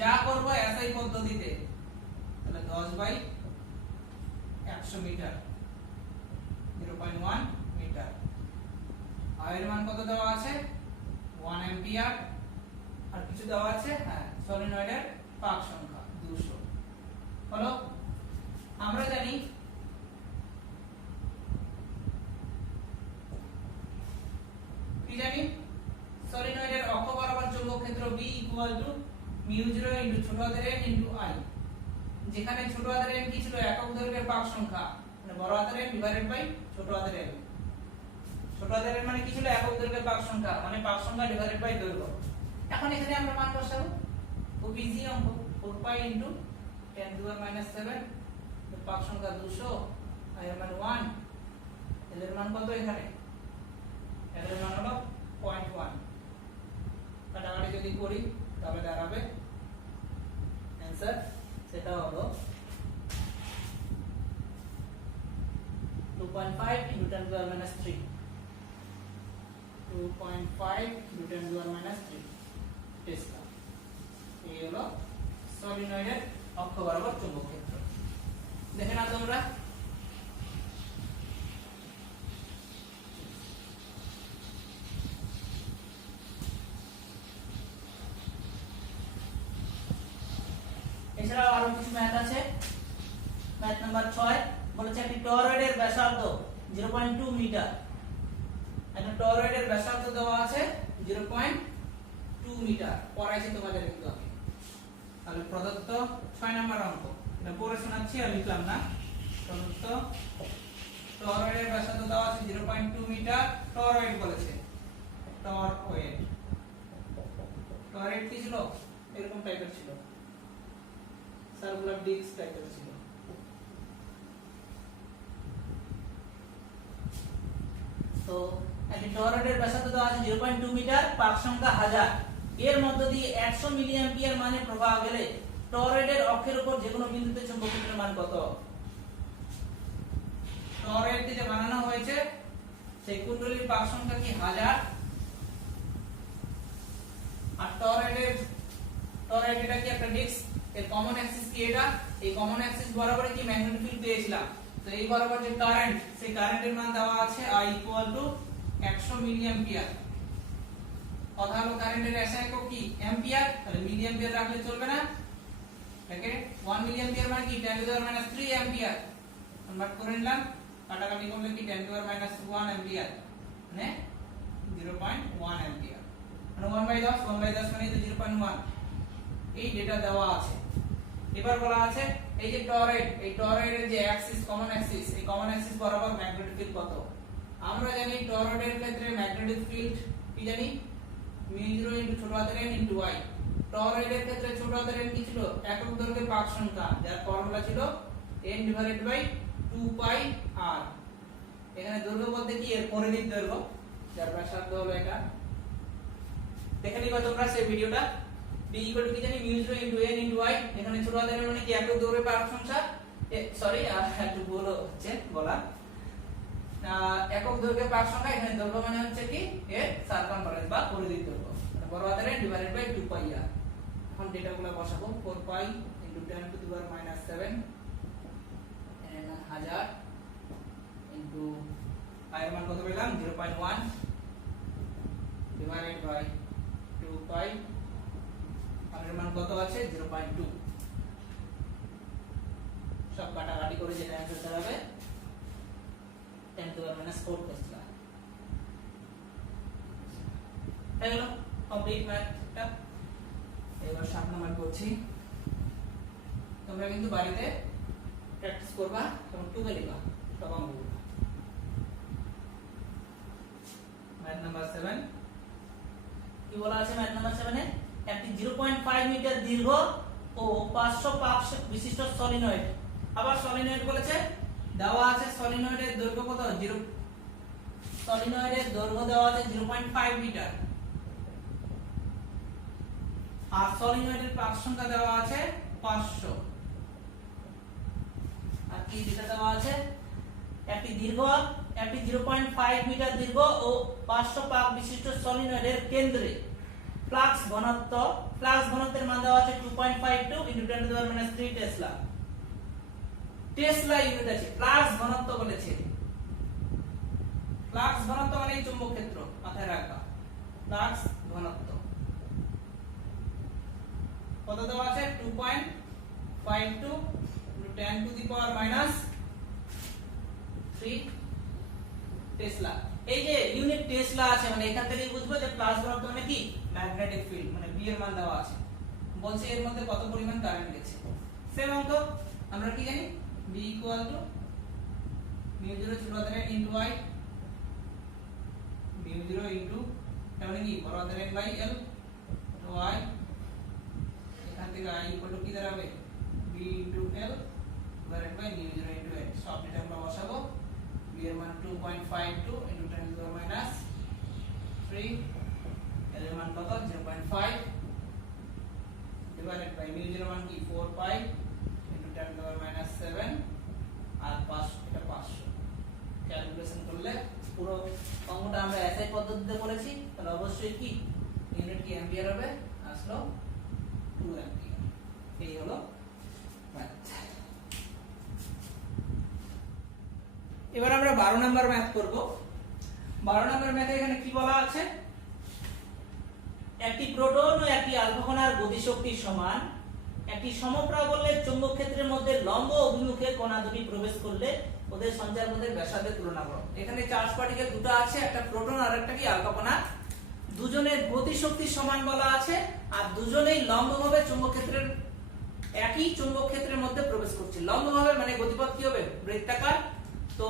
যা করব এসআই পদ্ধতিতে, তাহলে 10 বাই 100 মিটার 0.1 মিটার। এর মান কত দেওয়া আছে 1 অ্যাম্পিয়ার। আর কিছু দেওয়া আছে, হ্যাঁ সলিনয়েডের পাক সংখ্যা 200 হলো। আমরা জানি কি জানি সলিনয়েডের অক্ষ বরাবর চৌম্বক ক্ষেত্র B μ0 ছোট হাতের n I, যেখানে ছোট হাতের n কি ছিল একক দৈর্ঘ্যের পাক সংখ্যা, মানে বড় হাতের n ডিভাইডেড বাই ছোট হাতের n। ছোট হাতের n মানে কি ছিল একক দৈর্ঘ্যের পাক সংখ্যা, মানে পাক সংখ্যা ডিভাইডেড বাই দৈর্ঘ্য। এখন এখানে আমরা মান বসাবো, খুব ইজি অঙ্ক, 4 pi into 10 to the minus 7, পাক সংখ্যা 200, আর এর মান 1, এর মান কত এখানে, এর মান হলো 0.1। কাটাকাটি যদি করি তাহলে দাঁড়াবে आंसर, সেটা হলো 2.5 into 10 to the minus 3, 2.5 into 10 to the minus 3 Tesla. এই হলো সলিনয়েডের অক্ষ বরাবর চৌম্বক ক্ষেত্র। দেখে না তোমরা, এছাড়াও আরো কিছু ম্যাথ আছে। ম্যাথ নাম্বার 6 বলেছে একটি টরয়েডের ব্যাসার্ধ 0.2 মিটার। একটা টরয়েডের ব্যাসার্ধ দেওয়া আছে 0.2 মিটার, পড়াইছি তোমাদের কিন্তু আমি। তাহলে প্রদত্ত 6 নাম্বার অঙ্ক, এটা পড়ে শোনাচ্ছি আর লিখলাম না। প্রদত্ত টরয়েডের ব্যাসার্ধ দেওয়া আছে 0.2 মিটার। টরয়েড বলেছে, টরয়েড, টরয়েড কি ছিল এরকম টাইপের ছিল, সার্কুলার ডিস্ক টাইপের ছিল। তো একটি টরয়েডের ব্যাসার্ধ দেওয়া আছে 0.2 মিটার, পাক সংখ্যা 1000। এর মধ্য দিয়ে 100 মিলি অ্যাম্পিয়ার মানে প্রবাহ গেলে টরয়েডের অক্ষের উপর যে কোনো বিন্দুতে চৌম্বক ক্ষেত্রের মান কত। টরয়েডটি যে বানানো হয়েছে সেই কুণ্ডলীর পাক সংখ্যা কি 1000, আর টরয়েড এটা কি একটা ডিস্ক, এর কমন অ্যাক্সিস কি এটা, এই কমন অ্যাক্সিস বরাবর কি ম্যাগনেটিক ফিল্ড পেয়েছিলাম। তো এই বরাবর যে কারেন্ট, সেই কারেন্টের মান দেওয়া আছে I = 100 মিলি অ্যাম্পিয়ার। কথা হলো কারেন্টের এসআই একক কি অ্যাম্পিয়ার, তাহলে মিলি অ্যাম্পিয়ার রাখলে চলবে না। দেখে 1 মিলি অ্যাম্পিয়ার মানে কি 10 to the minus 3 ampere. Convert করে নিলাম, কাটাকাটি করলে কি 10 টু the minus 1 অ্যাম্পিয়ার, মানে 0.1 অ্যাম্পিয়ার, মানে 1/10, 1/10 মানে তো 0.1। এই ডেটা দেওয়া আছে। এবার বলা আছে এই যে টরয়েড, এই টরয়েডের যে অ্যাক্সিস, কমন অ্যাক্সিস, এই কমন অ্যাক্সিস বরাবর ম্যাগনেটিক ফিল্ড কত। আমরা জানি টরয়েডের ক্ষেত্রে ম্যাগনেটিক ফিল্ড কি জানি μ0 ছোট হাতের n I। টরয়েডের ক্ষেত্রে ছোট হাতের n কি ছিল একক দৈর্ঘ্যের পাক সংখ্যা, যার ফর্মুলা ছিল n divided by 2 pi r। এখানে দৈর্ঘ্য বলতে কি এর পরিধির দৈর্ঘ্য, যার ব্যাসার্ধ হলো এটা। দেখে নিবা তোমরা সেই ভিডিওটা। b = কি জানি μ0 * n * I। এখানে ছোট হাতের মানে কি একক দৈর্ঘ্যের পাক সংখ্যা, সরি একটু বলো হচ্ছে বলা, একক দৈর্ঘ্যের পাক সংখ্যা, এখানে দৈর্ঘ্য মানে হচ্ছে কি এর সারকামফারেন্স বা পরিধির দৈর্ঘ্য, মানে বড় হাতের n divided by 2 pi r। এখন ডেটাগুলো বসাবো, 4 pi * 10 to the minus 7 n 1000 into i এর মান কত পেলাম 0.1 ডিভাইডেড বাই 2 পাই, আর এর মান কত আছে 0.2। সব কাটাকাটি করে যেটা অ্যানসার দাঁড়াবে 10 to the minus 4 টেসলা। হলো কমপ্লিট ম্যাথটা। এবার 7 নাম্বার করছি, তোমরা কিন্তু বাড়িতে প্র্যাকটিস করবা এবং টুকে লিখবা সব অঙ্কগুলো। ম্যাথ নাম্বার 7 কি বলা আছে ম্যাথ নাম্বার 7 এ, একটি 0.5 মিটার দীর্ঘ ও 500 পাক বিশিষ্ট সলিনয়েড আবার সলিনয়েড বলেছে, দেওয়া আছে সলিনয়েডের দৈর্ঘ্য কত, 0, সলিনয়েডের দৈর্ঘ্য দেওয়া আছে 0.5 মিটার, আর সলিনয়েডের পাক সংখ্যা দেওয়া আছে 500, আর কি যেটা দেওয়া আছে, একটি 0.5 মিটার দীর্ঘ ও 500 পাক বিশিষ্ট সলিনয়েডের কেন্দ্রে ফ্লাক্স ঘনত্বের মান দেওয়া আছে 2.52 × 10⁻³ টেসলা। টেসলা ইউনিট আছে, ফ্লাক্স ঘনত্ব বলেছে, ফ্লাক্স ঘনত্ব মানে চুম্বক ক্ষেত্র, মাথায় রাখবা, ফ্লাক্স ঘনত্ব কত দেওয়া আছে, 2.52 × 10⁻³ টেসলা। এই যে ইউনিট টেসলা আছে, মানে এখান থেকে বুঝবো যে ফ্লাক্স ঘনত্ব মানে কি, ম্যাগনেটিক ফিল্ড, মানে বি এর মান দেওয়া আছে, বলছে এর মধ্যে কত পরিমাণ কারেন্ট গেছে। সেম অঙ্ক আমরা কি জানি, B = μ0 ছোট হাতের n * I, μ0 তাহলে কি বড় হাতের N/L তো I, এখান থেকে I = কি দাঁড়াবে, B * L / μ0 * n। সব এটা আমরা বসাবো, B এর মান 2.52 × 10⁻³ L এর মান কত, 0.5 ডিভাইডেড বাই μ0 মান কি 4 পাই × 10⁻⁷ আর 5 এটা 500। ক্যালকুলেশন করলে পুরো অঙ্কটা আমরা এসআই পদ্ধতিতে করেছি, তাহলে অবশ্যই কি ইউনিট কি অ্যাম্পিয়ার হবে, আসলো 2 অ্যাম্পিয়ার। এই হলো ম্যাথ। এবার আমরা 12 নাম্বার ম্যাথ করব। 12 নাম্বার ম্যাথে এখানে কি বলা আছে, একটি প্রোটন ও একটি আলফা কণার গতিশক্তি সমান, একটি সমপ্রাবল্যের চৌম্বক ক্ষেত্রের মধ্যে লম্ব অভিমুখে কণা দুটি প্রবেশ করলে ওদের সঞ্চার পথের ব্যাসার্ধের তুলনা করো। এখানে চার্জ পার্টিকেল দুটো আছে, একটা প্রোটন আর একটা কি আলফা কণা, দুজনের গতিশক্তি সমান বলা আছে, আর দুজনেই লম্বভাবে চৌম্বক ক্ষেত্রের একই চৌম্বক ক্ষেত্রের মধ্যে প্রবেশ করছে। লম্বভাবে মানে গতিপথ কি হবে, বৃত্তাকার। তো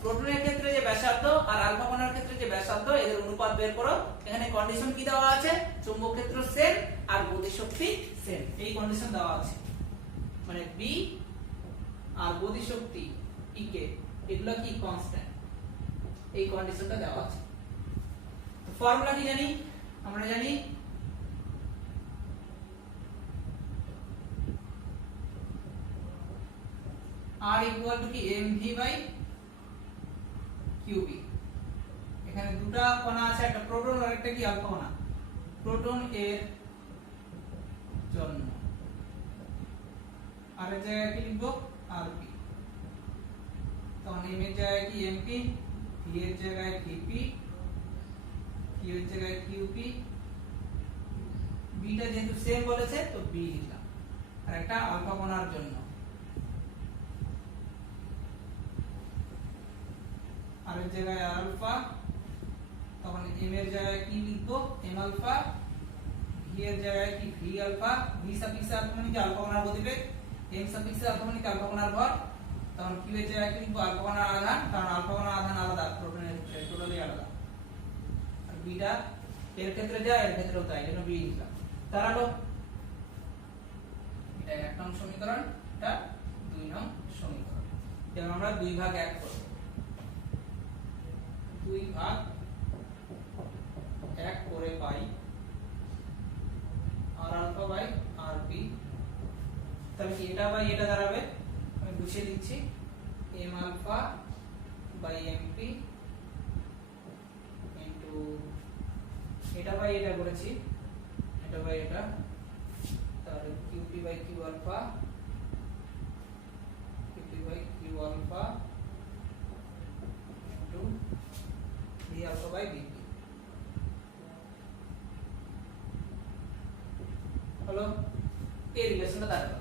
প্রোটনের ক্ষেত্রে যে ব্যাসার্ধ আর আলফা কণার ক্ষেত্রে যে ব্যাসার্ধ, এদের অনুপাত বের করো। এখানে কন্ডিশন কি দেওয়া আছে, চৌম্বক ক্ষেত্র সেম আর গতিশক্তি সেম, এই কন্ডিশন দেওয়া আছে, মানে B আর গতিশক্তি EK এগুলো কি কনস্ট্যান্ট, এই কন্ডিশনটা দেওয়া আছে। তো ফর্মুলা কি জানি, আমরা জানি R = কি mv/qb। এখানে দুটো কণা আছে, একটা প্রোটন আর একটা কি আলফা কণা। প্রোটন এর জন্য আর এর জায়গায় কি লিখব, rp, তখন m এর জায়গায় কি mp, v এর জায়গায় vp, q এর জায়গায় qp, b টা যেহেতু সেম বলেছে তো b লিখলাম। আর একটা আলফা কণার জন্য আর এর জায়গায় আলফা, তখন m এর জায়গায় কি লিখবো, m আলফা, v এর জায়গায় কি v alpha, v suffix alpha মানে কি আলফা কণার গতিবেগ, m সাফিক্স আলফা মানে কি আলফা কণার ভর, তখন q এর জায়গায় কি লিখবো, আলফা কণার আধান, কারণ আলফা কণার আধান আলাদা, প্রোটনের ক্ষেত্রে টোটালি আলাদা। আর b টা এর ক্ষেত্রে যা এর ক্ষেত্রেও তাই, এজন্য b লিখলাম। দাঁড়ালো এটা 1 নং সমীকরণ, এটা 2 নং সমীকরণ। এবার আমরা 2 ভাগ 1 করব, 2 ভাগ 1 করে পাই r আলফা বাই rp। তাহলে কি এটা বাই এটা দাঁড়াবে, আমি গুছিয়ে দিচ্ছি, m alpha by mp into এটা বাই এটা করেছি, এটা বাই এটা, তাহলে qp by q alpha, qp by q alpha into v alpha by vp। হলো এই রিলেশনটা দাঁড়ালো।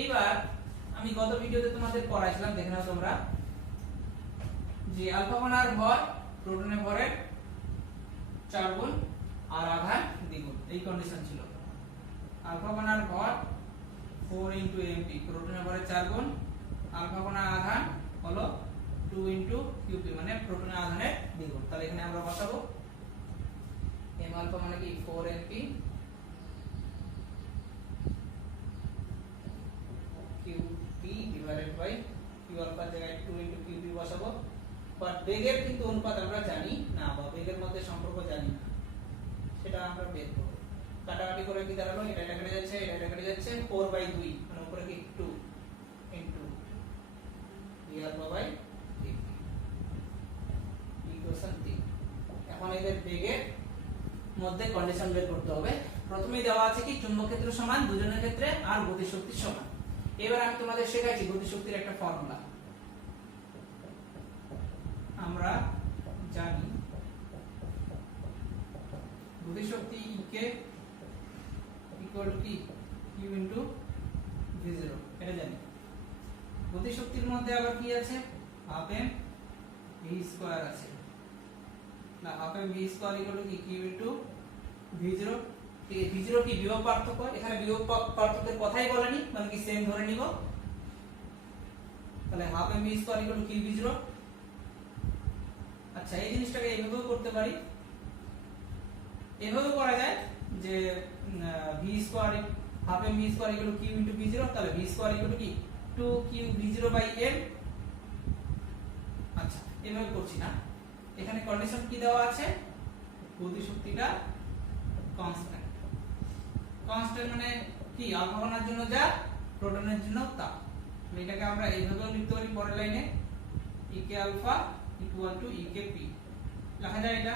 এইবার আমি গত ভিডিওতে তোমাদের পড়াইছিলাম, দেখে নাও তোমরা, যে আলফা কণার ভর প্রোটনের ভরের 4 গুণ আর আধান দ্বিগুণ, এই কন্ডিশন ছিল। আলফা কণার ভর 4 * mp, প্রোটনের ভরের 4 গুণ, আলফা কণার আধান হলো 2 * qp মানে প্রোটনের আধানের দ্বিগুণ। তাহলে এখানে আমরা বসাবো m আলফা মানে কি 4 mp qp / বাই কিউ আলফার জায়গায় 2 ইনটু কিউ বি বসাবো। বাট বেগের কিন্তু অনুপাত আমরা জানি না, বা বেগের মধ্যে সম্পর্ক জানি না, সেটা আমরা বের করব। কাটাকাটি করে কি দাঁড়ালো, এটা কেটে যাচ্ছে, এটা কেটে যাচ্ছে, 4/2 মানে উপরে কি 2 into V alpha by V equation 3। এখন এদের বেগের মধ্যে কন্ডিশন বের করতে হবে। প্রথমেই দেওয়া আছে কি চুম্বক ক্ষেত্র সমান দুজনের ক্ষেত্রে আর গতিশক্তি সমান। এবার আমি তোমাদের শেখাচ্ছি গতিশক্তির একটা ফর্মুলা। আমরা জানি গতিশক্তি ইকে ইকুয়াল টু কি কিউ ইনটু v0, এটা জানি। গতিশক্তির মধ্যে আবার কি আছে, হাফ এম ভি স্কয়ার আছে, না half M V square equal to কি কিউ ইনটু v0। ঠিক আছে, v0 কি বিভব পার্থক্য, এখানে বিভব পার্থক্যের কথাই বলেনি, মানে কি সেম ধরে নিব। তাহলে half M V square equal to Q v0। আচ্ছা, এই জিনিসটাকে এইভাবেও করতে পারি, এভাবে করা যায় যে V square half M V square equal to Q into v0। তাহলে ভি স্কয়ার ইকুয়াল টু কি 2 কিউ v0 বাই m। আচ্ছা, এভাবে করছি না, এখানে কন্ডিশন কি দেওয়া আছে, গতিশক্তিটা কনস্ট্যান্ট। কনস্ট্যান্ট মানে কি, আলফা কণার জন্য যা, প্রোটনের জন্য তা। এটাকে আমরা এইভাবেও লিখতে পারি পরের লাইনে, ইকে আলফা ইকুয়াল টু ইকে পি লেখা যায়। এটা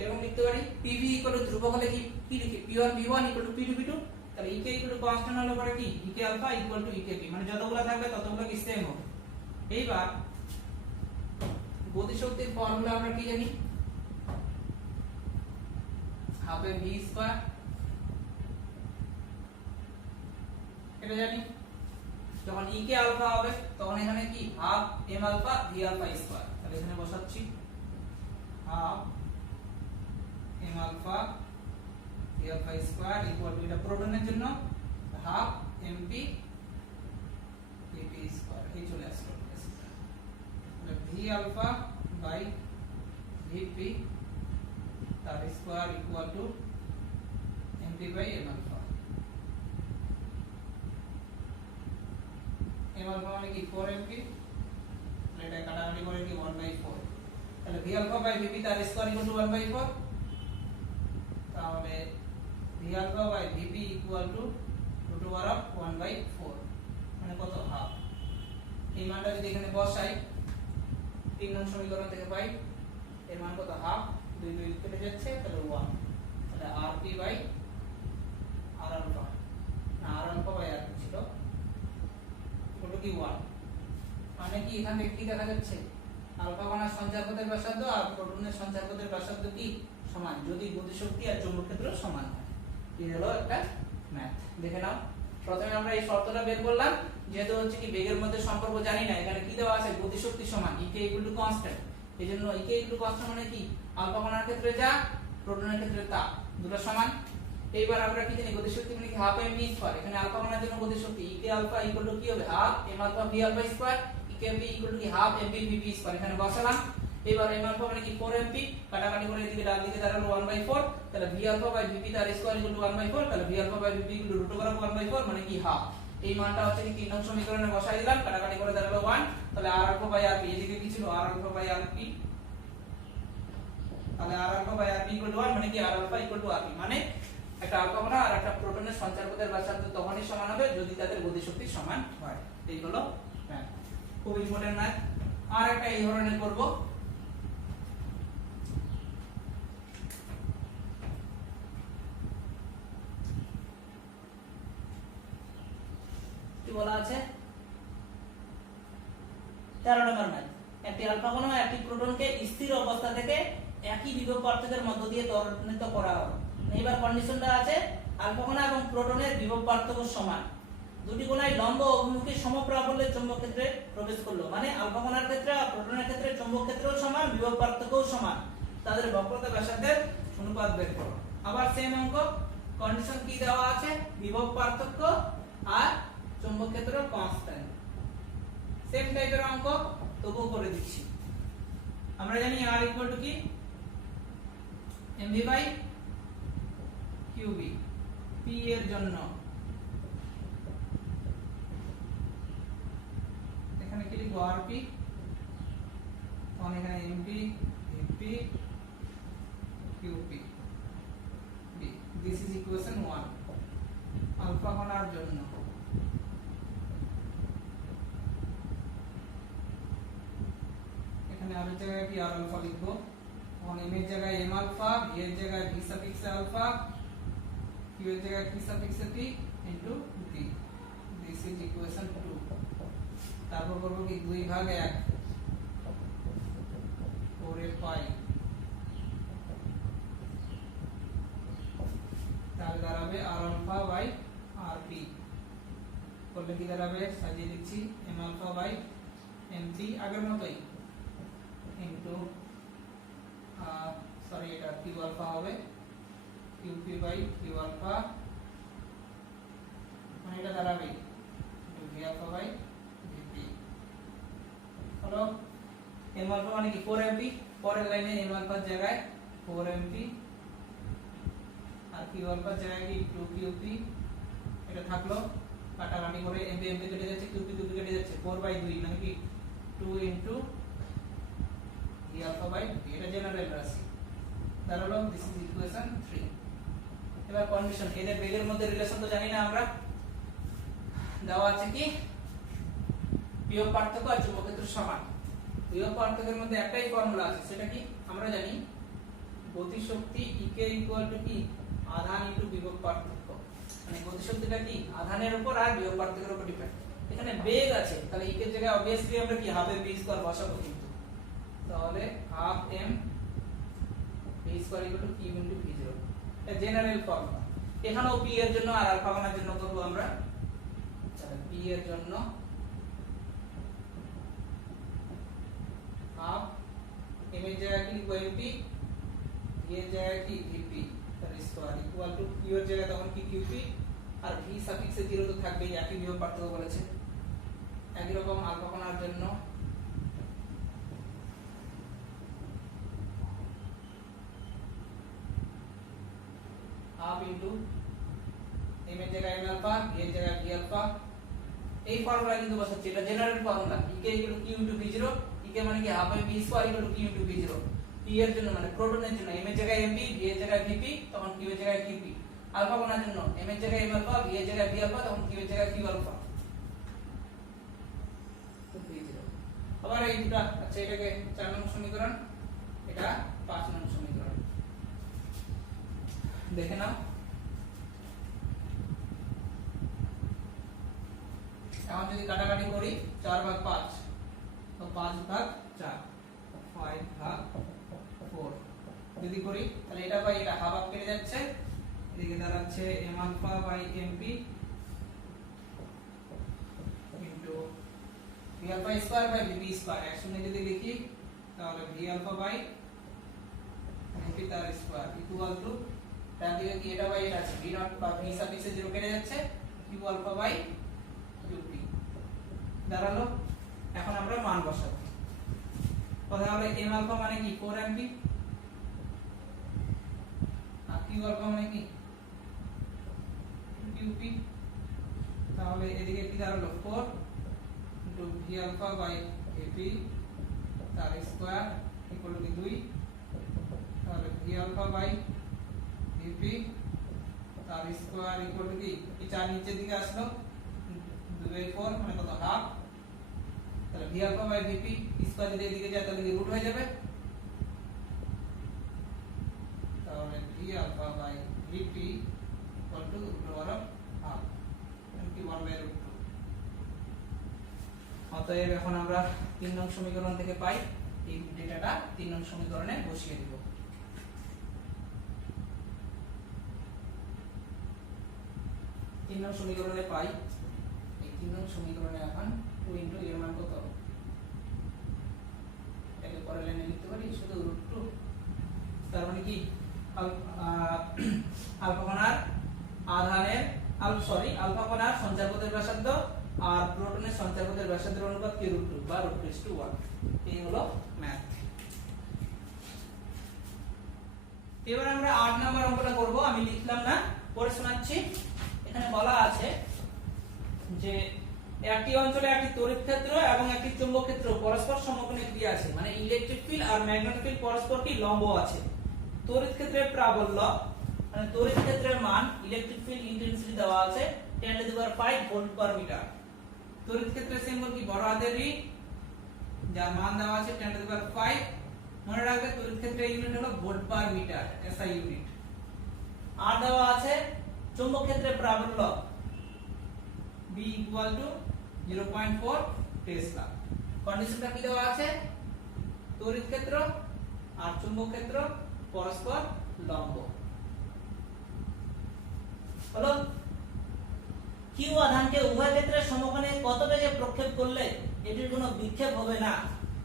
এরকম লিখতে পারি, পিভি ইকুয়াল টু ধ্রুবক হলে কি কি লিখি, p1 v1 equal to p2 v2। তাহলে ইকে ইকুয়াল টু কনস্ট্যান্ট হলে পরে কি ইকে আলফা ইকুয়াল টু ইকে পি, মানে যতগুলো থাকবে ততগুলো কি সেম হবে। এইবার গতিশক্তির ফর্মুলা আমরা কি জানি, হাফ এম ভি স্কয়ার, এটা জানি। যখন ইকে আলফা হবে তখন এখানে কি half M alpha V alpha square. তাহলে এখানে বসাচ্ছি half M alpha V alpha square equal to, এটা প্রোটনের জন্য হাফ এমপি ভিপি স্কয়ার, এই চলে আসলো। তাহলে ভি আলফা বাই ভিপি তার square equal to MP by M alpha. M alpha মানে কি 4mp, এটা কাটাকাটি করে কি 1/4। তাহলে ভি আলফা বাই ভিপি তার স্কয়ার ইকুয়াল টু 1/4। তাহলে V alpha by VP equal to root over of 1/4 মানে কত, হাফ। এই মানটা যদি এখানে বসাই 3 নং সমীকরণ থেকে পাই, এর মান কত, হাফ, 2 2 কেটে যাচ্ছে, তাহলে 1। তাহলে rp বাই r আলফা, না r আলফা বাই r ছিল কত কি 1, মানে কি এখানে কি দেখা যাচ্ছে, আলফা কণার সঞ্চারপথের ব্যাসার্ধ আর প্রোটনের সঞ্চারপথের ব্যাসার্ধ কি সমান, যদি গতিশক্তি আর চৌম্বক ক্ষেত্র সমান হয়। এই হলো একটা ম্যাথ, দেখে নাও। প্রথমে আমরা এই শর্তটা বের করলাম, যেহেতু হচ্ছে কি বেগের মধ্যে সম্পর্ক জানি না, এখানে কি দেওয়া আছে, গতিশক্তি সমান ইকে ইকুয়াল টু কনস্ট্যান্ট। এইজন্য ইকে ইকুয়াল টু কনস্ট্যান্ট মানে কি, আলফা কণার ক্ষেত্রে যা, প্রোটনের ক্ষেত্রে তা, দুটো সমান। এইবার আমরা কি জানি, গতিশক্তি মানে কি হাফ এম ভি স্কয়ার। এখানে আলফা কণার জন্য গতিশক্তি ইকে আলফা ইকুয়াল টু কি হবে, half M alpha V alpha square, E K P equal to কি half m p v p square, এখানে বসালাম। এবার এম আলফা মানে কি 4mp, কাটাকাটি করে এদিকে ডান দিকে দাঁড়ালো 1/4। তাহলে ভি আলফা বাই ভিপি তার স্কয়ার ইকুয়াল টু 1/4। তাহলে V alpha by VP equal to root over of 1/4 মানে কি হাফ। এই মানটা হচ্ছে কি 3 নং সমীকরণে বসাই দিলাম, কাটাকাটি করে দাঁড়ালো 1। তাহলে r আলফা বাই rp, এদিকে কি ছিল r আলফা বাই rp, তাহলে r alpha by rp equal to 1 মানে কি r alpha equal to rp, মানে একটা আলফা কণা আর একটা প্রোটনের সঞ্চারপথের ব্যাসার্ধ তখনই সমান হবে যদি তাদের গতিশক্তি সমান হয়। এই হলো ম্যাথ, খুব ইম্পর্টেন্ট ম্যাথ। আর একটা এই ধরনের করব, কি বলা আছে 13 নম্বর ম্যাথ। একটি আলফা কণা ও একটি প্রোটনকে স্থির অবস্থা থেকে একই বিভব পার্থক্যের মধ্য দিয়ে ত্বরণিত করা হয়। এবার কন্ডিশনটা আছে, আলফা কণা এবং প্রোটনের বিভব পার্থক্য সমান, দুটি কণাই লম্ব ও অভিমুখী সমপ্রাবল্যে চৌম্বক ক্ষেত্রে প্রবেশ করলো, মানে আলফা কণার ক্ষেত্রে আর প্রোটনের ক্ষেত্রে চৌম্বক ক্ষেত্রও সমান, বিভব পার্থক্যও সমান, তাদের বক্রতা ব্যাসার্ধের অনুপাত বের করো। আবার সেম অঙ্ক, কন্ডিশন কি দেওয়া আছে, বিভব পার্থক্য আর চৌম্বক ক্ষেত্র কনস্ট্যান্ট, সেম টাইপের অঙ্ক তবুও করে দিচ্ছি। আমরা জানি r ইকুয়াল টু কি mv বাই qb, p এর জন্য rp, তখন এখানে mp vp qp b, this is equation 1 alpha কণার জন্য। এখানে আর এর জায়গায় কি আর আলফা লিখবো, তখন m এর জায়গায় m আলফা, v এর জায়গায় v সাফিক্স আলফা, q এর জায়গায় p suffix p into b, this is equation 2। তারপর করব কি 2 ভাগ 1 4 পাই, তাহলে দাঁড়াবে r আলফা বাই rp, করলে কি দাঁড়াবে সাজিয়ে দিচ্ছি m আলফা বাই mt আগের মতই ইনটু সরি এটা q আলফা হবে qp বাই q আলফা, মানে এটা দাঁড়াবে v আলফা বাই vp। হলো m আলফা মানে কি 4mp, পরের লাইনে m আলফার জায়গায় 4mp আর q আলফার জায়গায় কি 2qp, এটা থাকলো কাটাকাটি করে mp mp কেটে যাচ্ছে, qp qp কেটে যাচ্ছে, 4/2 মানে কি 2 into v alpha by v, এটা জেনারেল রাশি দাঁড়ালো দিস ইজ ইকুয়েশন 3। এবার কন্ডিশন, এদের বেগের মধ্যে রিলেশন তো জানি না আমরা, দেওয়া আছে কি বিয়োগ পার্থক্য আর চুম্বকক্ষেত্র সমান। বিয়োগ পার্থক্যের মধ্যে একটাই ফর্মুলা আছে, সেটা কি আমরা জানি গতিশক্তি ek ইকুয়াল টু কি আধান ইনটু বিভব পার্থক্য, মানে গতিশক্তিটা কি আধানের উপর আর বিভব পার্থক্যের উপর ডিপেন্ড। এখানে বেগ আছে, তাহলে ek এর জায়গায় obviously আমরা কি হাফ v স্কয়ার বসাবো, কিন্তু তাহলে half m v square equal two q into v0, এটা জেনারেল ফর্মুলা। এখানেও p এর জন্য আর আলফা কণার জন্য করব আমরা, তাহলে p এর জন্য হাফ m এর জায়গায় কি লিখব mp, v এর জায়গায় কি vp তার স্কয়ার ইকুয়াল টু q এর জায়গায় তখন কি qp, আর v সাফিক্স এ 0 তো থাকবেই, একই বিভব পার্থক্য বলেছে। একই রকম আলফা কণার জন্য হাফ ইনটু m এর জায়গায় m আলফা, v এর জায়গায় v আলফা, এই ফর্মুলা কিন্তু বসাচ্ছি, এটা general formula ek equal to q into v0, ek মানে কি half m v square equal two q into v0, p এর জন্য মানে প্রোটনের জন্য m এর জায়গায় mp, v এর জায়গায় vp, তখন q এর জায়গায় qp। আলফা কণার জন্য m এর জায়গায় m আলফা, v এর জায়গায় v আলফা, তখন q এর জায়গায় q আলফা, তো v0। আবার এই দুটো, আচ্ছা এটাকে 4 নং সমীকরণ, এটা 5 নং সমীকরণ দেখে নাও। এখন যদি কাটাকাটি করি 4 ভাগ 5, তো 5 ভাগ 4, 5 ভাগ 4 যদি করি, তাহলে এটা বাই এটা হাফ হাফ কেটে যাচ্ছে, এদিকে দাঁড়াচ্ছে m alpha by mp into v alpha square by vp square, একসঙ্গে যদি লিখি তাহলে v আলফা বাই mp তার স্কয়ার ইকুয়াল টু, তার দিকে কি এটা বাই এটা আছে, v নট বা v সাফিক্স এ 0 কেটে যাচ্ছে, q আলফা বাই qp দাঁড়ালো। এখন আমরা মান বসাবো, কথা হলো m আলফা মানে কি 4mp, আর q আলফা মানে কি qp, তাহলে এদিকে কি দাঁড়ালো 4 into v alpha by ap তার স্কয়ার ইকুয়াল টু 2, তাহলে v আলফা বাই vp তার স্কয়ার ইকুয়াল টু কি 4 নিচের দিকে আসলো 2/4 মানে কত হাফ, তাহলে v alpha by vp square যদি এদিকে যায় তাহলে কি রুট হয়ে যাবে, তাহলে v alpha by vp equal to root over half, কি 1/√2। অতএব এখন আমরা 3 নং সমীকরণ থেকে পাই, এই ডেটাটা 3 নং সমীকরণে বসিয়ে দেব। 3 নং সমীকরণে পাই, এই 3 নং সমীকরণে এখন 2 ইনটু এর মান কত, এটাকে পরের লাইনে লিখতে পারি শুধু √2, তার মানে কি আলফা কণার আধানের আলফা কণার সঞ্চারপথের ব্যাসার্ধ আর প্রোটনের সঞ্চারপথের ব্যাসার্ধের অনুপাত কি √2 বা √2:1, এই হলো ম্যাথ। এবার আমরা 8 নাম্বার অঙ্কটা করব, আমি লিখলাম না, পড়ে শোনাচ্ছি। এখানে বলা আছে যে একটি অঞ্চলে একটি তড়িৎ ক্ষেত্র এবং একটি চৌম্বক ক্ষেত্র পরস্পর সমকোণী ক্রিয়া আছে, মানে ইলেকট্রিক ফিল্ড আর ম্যাগনেটিক ফিল্ড পরস্পর কি লম্ব আছে। তড়িৎ ক্ষেত্রের প্রাবল্য মানে তড়িৎ ক্ষেত্রের মান, ইলেকট্রিক ফিল্ড ইন্টেন্সিটি দেওয়া আছে 10⁵ ভোল্ট পার মিটার। তড়িৎ ক্ষেত্রের সিম্বল কি বড় হাতের ই, যার মান দেওয়া আছে 10⁵। মনে রাখবে তড়িৎ ক্ষেত্রের ইউনিট হলো volt per metre, SI unit. আর দেওয়া আছে চৌম্বক ক্ষেত্রের প্রাবল্য B = 0.4 টেসলা। কন্ডিশনটা কি দেওয়া আছে, তড়িৎ ক্ষেত্র আর চুম্বক ক্ষেত্র পরস্পর লম্ব। হলো কিউ আধানকে উভয় ক্ষেত্রে সমকোণে কত বেগে প্রক্ষেপ করলে এটির কোনো বিক্ষেপ হবে না।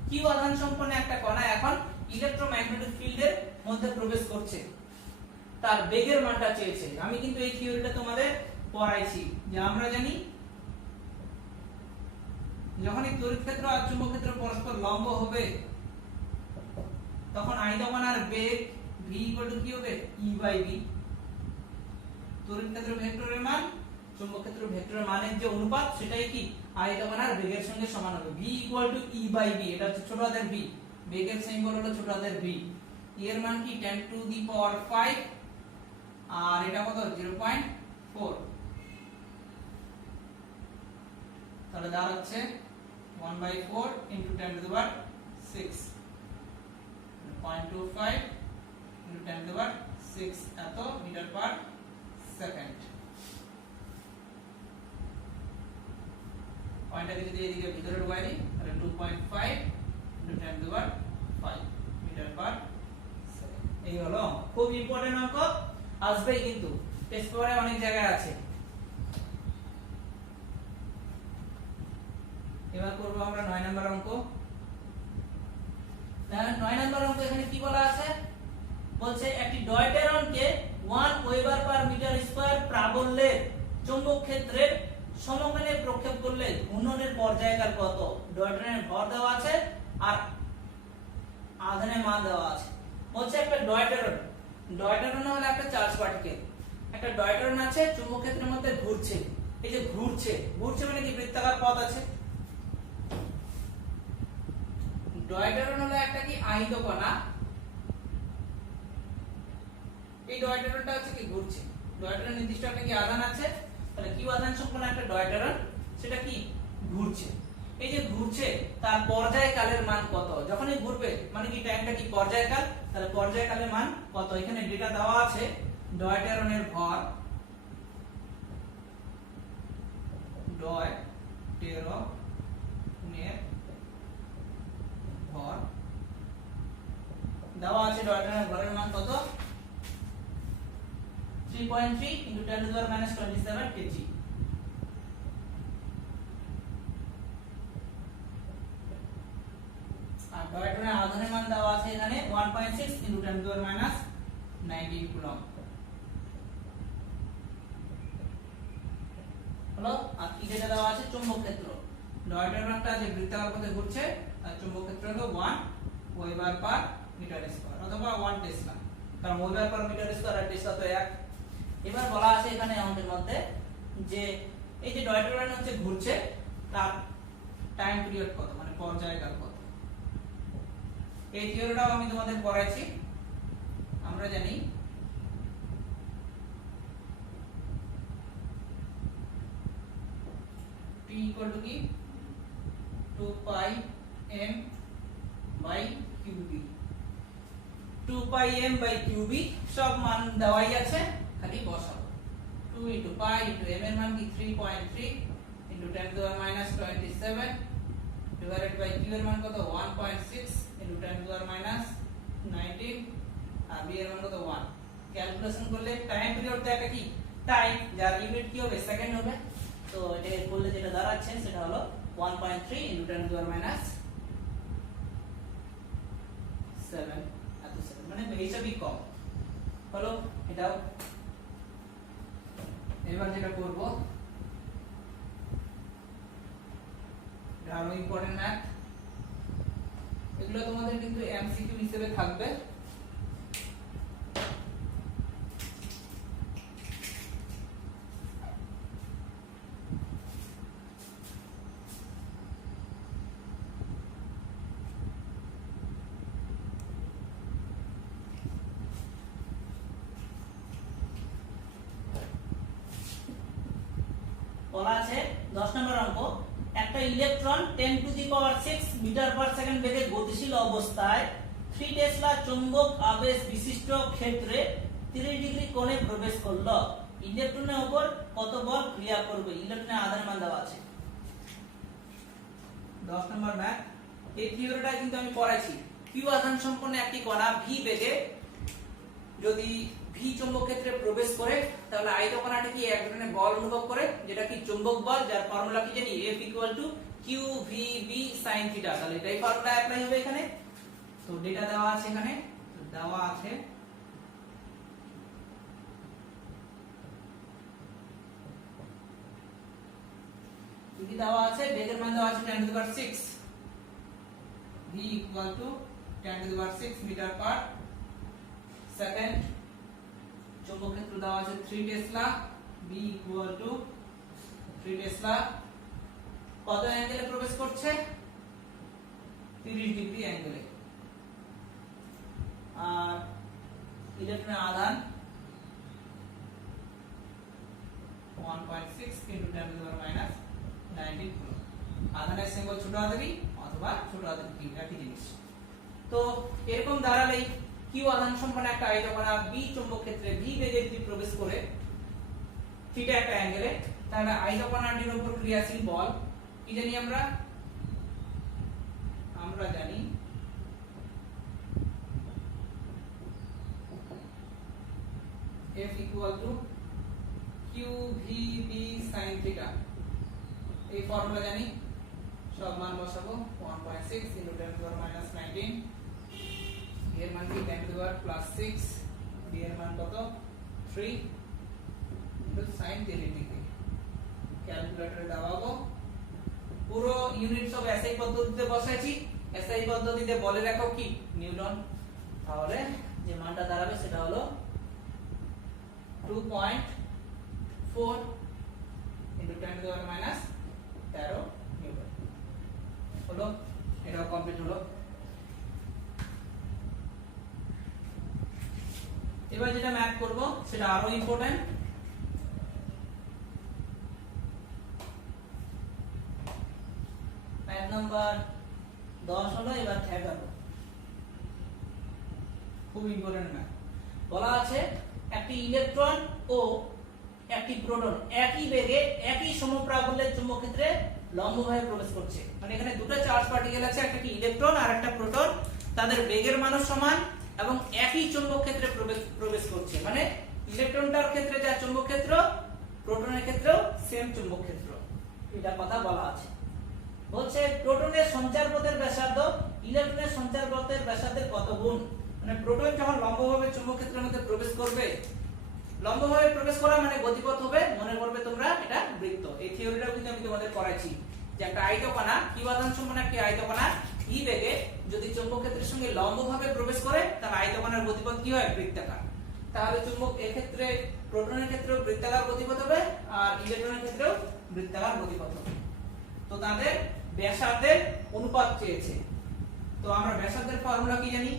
কিউ আধান সম্পন্ন একটা কণা এখন ইলেকট্রোম্যাগনেটিক ফিল্ডের মধ্যে প্রবেশ করছে, তার বেগের মানটা চেয়েছে। আমি কিন্তু এই থিওরিটা তোমাদের পড়াইছি, যে আমরা জানি যখনই তড়িৎ ক্ষেত্র আর চুম্বক ক্ষেত্র পরস্পর লম্ব হবে তখন আয়তকণার বেগ v কি হবে E/v। তড়িৎ ক্ষেত্র ভেক্টরের মান চুম্বক ক্ষেত্র ভেক্টরের মানের যে অনুপাত সেটাই কি আয়তকণার বেগের সঙ্গে সমান হবে। v = E/v, এটা হচ্ছে ছোট হাতের v, বেগের সিম্বল হলো ছোট হাতের v। এর মান কি 10⁵, আর এটা কত 0.4, তাহলে দাঁড়াচ্ছে 1/4 × 10⁶, 0.25 × 10⁶ এত মিটার পার সেকেন্ড। পয়েন্টটা যদি এদিকে ভিতরে ঢুকাই দিই তাহলে 2.5 × 10⁵ মিটার পার সেকেন্ড। এই হলো খুব ইম্পর্টেন্ট অঙ্ক, আসবেই কিন্তু টেস্ট পেপারে অনেক জায়গায় আছে। এবার করব আমরা 9 নাম্বার অঙ্ক। 9 নাম্বার অঙ্ক এখানে কি বলা আছে, বলছে একটি ডয়টেরনকে 1 ওয়েবার পার মিটার স্কয়ার প্রাবল্যের চৌম্বক ক্ষেত্রের সমকোণে প্রক্ষেপ করলে ঘূর্ণনের পর্যায়কাল কত। ডয়টেরনের ভর দেওয়া আছে আর আধানের মান দেওয়া আছে। বলছে একটা ডয়টেরন হলো একটা চার্জ পার্টিকেল। একটা ডয়টেরন আছে, চৌম্বক ক্ষেত্রের মধ্যে ঘুরছে। এই যে ঘুরছে মানে কি বৃত্তাকার পথ আছে। ডয়টেরন হলো একটা কি আহিত কণা। এই ডয়টেরনটা হচ্ছে কি ঘুরছে। ডয়টেরন নির্দিষ্ট একটা কি আধান আছে, তাহলে কিউ আধান সম্পন্ন একটা ডয়টেরন সেটা কি ঘুরছে। এই যে ঘুরছে তার পর্যায়কালের মান কত। যখনই ঘুরবে মানে কি টাইমটা কি পর্যায়কাল, তাহলে পর্যায়কালের মান কত। এখানে ডেটা দেওয়া আছে ডয়টেরনের ভর, ডয়টেরনের ভর দেওয়া আছে। ডয়টেরনের ভরের মান কত 3.3 × 10⁻27 কেজি। আর ডয়টেরনের আধানের মান দেওয়া আছে এখানে 1.6 × 10⁻19 কুলম্ব। হলো আর কি যেটা দেওয়া আছে চৌম্বক ক্ষেত্র। ডয়টেরনটা যে বৃত্তাকার পথে ঘুরছে তার চৌম্বক ক্ষেত্র হলো 1 ওয়েবার পার মিটার স্কয়ার অথবা 1 টেসলা, কারণ ওয়েবার পার মিটার স্কয়ার আর টেসলা তো এক। এবার বলা আছে এখানে আমাদের মধ্যে যে এই যে ডয়টেরন হচ্ছে ঘুরছে তার টাইম পিরিয়ড কত, মানে পর্যায়কাল কত। এই থিওরিটাও আমি তোমাদের পড়াইছি। আমরা জানি T = কি 2πm/qb। 2πm/qb সব মান দেওয়াই আছে, খালি বসাবো। 2 × π × m এর মান কি 3.3 × 10⁻27 ডিভাইডেড বাই q এর মান কত 1.6 × 10⁻19 আর b এর মান কত 1। ক্যালকুলেশন করলে টাইম পিরিয়ড তো একটা কি টাইম, যার ইউনিট কি হবে সেকেন্ড হবে। তো এটা করলে যেটা দাঁড়াচ্ছে সেটা হলো 1.3 × 10⁻7 এত সেকেন্ড, মানে হিসাবই কম হলো এটাও। এবার যেটা করব এটা আরো ইম্পর্টেন্ট ম্যাথ, এগুলো তোমাদের কিন্তু এমসিকিউ হিসেবে থাকবে। বলা আছে 10 নম্বর অঙ্ক, একটা ইলেকট্রন 10⁶ মিটার পার সেকেন্ড বেগে গতিশীল অবস্থায় 3 টেসলা চৌম্বক আবেশ বিশিষ্ট ক্ষেত্রে 30 ডিগ্রি কোণে প্রবেশ করলো। ইলেকট্রনের উপর কত বল ক্রিয়া করবে? ইলেকট্রনের আধানের মান দেওয়া আছে। 10 নম্বর ম্যাথ। এই থিওরিটা কিন্তু আমি পড়াইছি। কিউ আধান সম্পন্ন একটি কণা ভি বেগে যদি ভি চৌম্বক ক্ষেত্রে প্রবেশ করে তাহলে আয়তকণাটি কি এক ধরনের বল অনুভব করে, যেটা কি চৌম্বক বল, যার ফর্মুলা কি জানি F QVB sin θ। তাহলে এটাই ফর্মুলা অ্যাপ্লাই হবে এখানে। তো ডেটা দেওয়া আছে এখানে, দেওয়া আছে কি দেওয়া আছে, বেগের মান দেওয়া আছে 10⁶ v 10⁶ মিটার পার সেকেন্ড। চৌম্বক ক্ষেত্র দেওয়া আছে 3 টেসলা, b 3 টেসলা। কত অ্যাঙ্গেলে প্রবেশ করছে? 30 ডিগ্রি অ্যাঙ্গেলে। আর ইলেকট্রনের আধান 1.6 × 10⁻⁻⁹ কুলম্ব। আধানের সিম্বল ছোট হাতের ই অথবা ছোট হাতের কিউ, একই জিনিস। তো এরকম দাঁড়ালেই কিউ আধান সম্পন্ন একটা আয়তকণা বি চৌম্বক ক্ষেত্রে ভি বেগে যদি প্রবেশ করে থিটা একটা অ্যাঙ্গেলে, তাহলে আয়তকণাটির উপর ক্রিয়াশীল বল কি জানি আমরা জানি F QVB sin θ। এই ফর্মুলা জানি, সব মান বসাবো 1.6 × 10⁻⁻⁹ এর মান কি 10⁻+6, বি এর মান কত 3 sin 30 ডিগ্রি। ক্যালকুলেটরে দাবাবো, পুরো ইউনিট সব এসআই পদ্ধতিতে বসাইছি। এসআই পদ্ধতিতে বলের একক কি নিউটন। তাহলে যে মানটা দাঁড়াবে সেটা হলো 2.4 × 10⁻⁻13 নিউটন হলো। এটাও কমপ্লিট হলো। এবার যেটা ম্যাথ করব সেটা আরো ইম্পর্টেন্ট। ম্যাথ নাম্বার 10 হলো। এবার ঠেকাবো, খুব ইম্পর্টেন্ট ম্যাথ। বলা আছে একটি ইলেকট্রন ও একটি প্রোটন একই বেগে একই সমপ্রাবল্যের চুম্বক ক্ষেত্রে লম্বভাবে প্রবেশ করছে। মানে এখানে দুটো চার্জ পার্টিকেল আছে, একটা কি ইলেকট্রন আর একটা প্রোটন। তাদের বেগের মানও সমান এবং একই চুম্বক ক্ষেত্রে প্রবেশ করছে। মানে ইলেকট্রনটার ক্ষেত্রে যা চুম্বক ক্ষেত্র, প্রোটনের ক্ষেত্রেও সেম চুম্বক ক্ষেত্র। এটা কথা বলা আছে। বলছে প্রোটনের সঞ্চার পথের ব্যাসার্ধ ইলেকট্রনের সঞ্চার পথের ব্যাসার্ধের কত গুণ। মানে প্রোটন যখন লম্বভাবে চুম্বক ক্ষেত্রের মধ্যে প্রবেশ করবে, লম্বভাবে প্রবেশ করা মানে গতিপথ হবে, মনে করবে তোমরা এটা বৃত্ত। এই থিওরিটাও কিন্তু আমি তোমাদের পড়াইছি যে একটা আয়তকণা কিউ আধান সম্পন্ন একটি আয়তকণা ই বেগে যদি চুম্বক ক্ষেত্রের সঙ্গে লম্বভাবে প্রবেশ করে তাহলে আয়তকণার গতিপথ কি হয়? বৃত্তাকার। তাহলে চুম্বক ক্ষেত্রে প্রোটনের ক্ষেত্রেও বৃত্তাকার গতিপথ হবে আর ইলেকট্রনের ক্ষেত্রেও বৃত্তাকার গতিপথ হবে। তো তাদের ব্যাসার্ধের অনুপাত চেয়েছে। তো আমরা ব্যাসার্ধের ফর্মুলা কি জানি?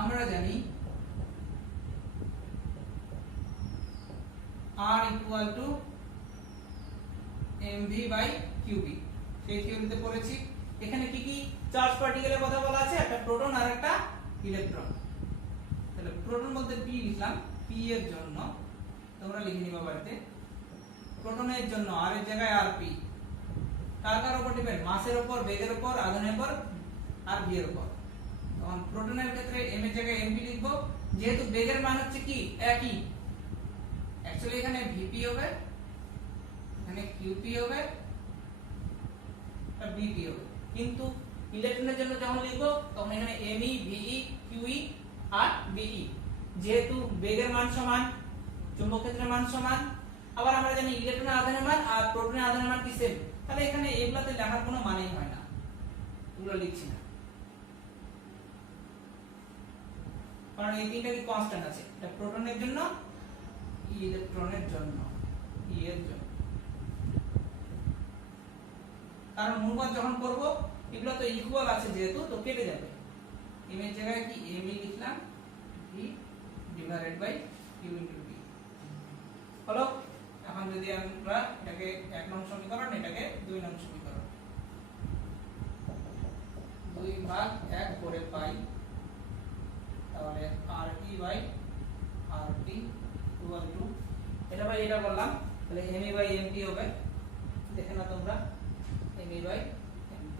আমরা জানি R = mv/qb। সেই থিওরিতে পড়েছি। এখানে কি কি চার্জ পার্টিকেলের কথা বলা আছে? একটা প্রোটন আর একটা ইলেকট্রন। তাহলে প্রোটন বলতে p লিখলাম, p এর জন্য তোমরা লিখে নিবা বাড়িতে। প্রোটনের জন্য r এর জায়গায় rp। কার কার উপর ডিপেন্ড? মাসের উপর, বেগের উপর, আধানের উপর আর v এর উপর। তখন প্রোটনের ক্ষেত্রে m এর জায়গায় mv লিখব, যেহেতু বেগের মান হচ্ছে কি একই। অ্যাকচুয়ালি এখানে vp হবে, এখানে qp হবে আর bp হবে। কিন্তু ইলেকট্রনের জন্য যখন লিখব তখন এখানে me ve qe R be। যেহেতু বেগের মান সমান, চুম্বক ক্ষেত্রের মান সমান, আবার আমরা জানি ইলেকট্রনের আধানের মান আর প্রোটনের আধানের মান কি সেম, তাহলে এখানে এগুলাতে লেখার কোনো মানেই হয় না, এগুলো লিখছি না। কারণ এই তিনটা কি কনস্ট্যান্ট আছে। এটা প্রোটনের জন্য, ইলেকট্রনের জন্য, ই এর জন্য। কারণ মূলপদ যখন করব এগুলো তো ইকুয়াল আছে যেহেতু, তো কেটে যাবে। m এর জায়গায় কি m লিখলাম, v / q * b। হলো। এখন যদি আমরা এটাকে 1 নং সমীকরণ, এটাকে 2 নং সমীকরণ, 2 ভাগ 1 করে পাই, তাহলে RT by RT equal to এটা বাই এটা করলাম, তাহলে ME বাই MT হবে, দেখে না তোমরা, ME বাই MT।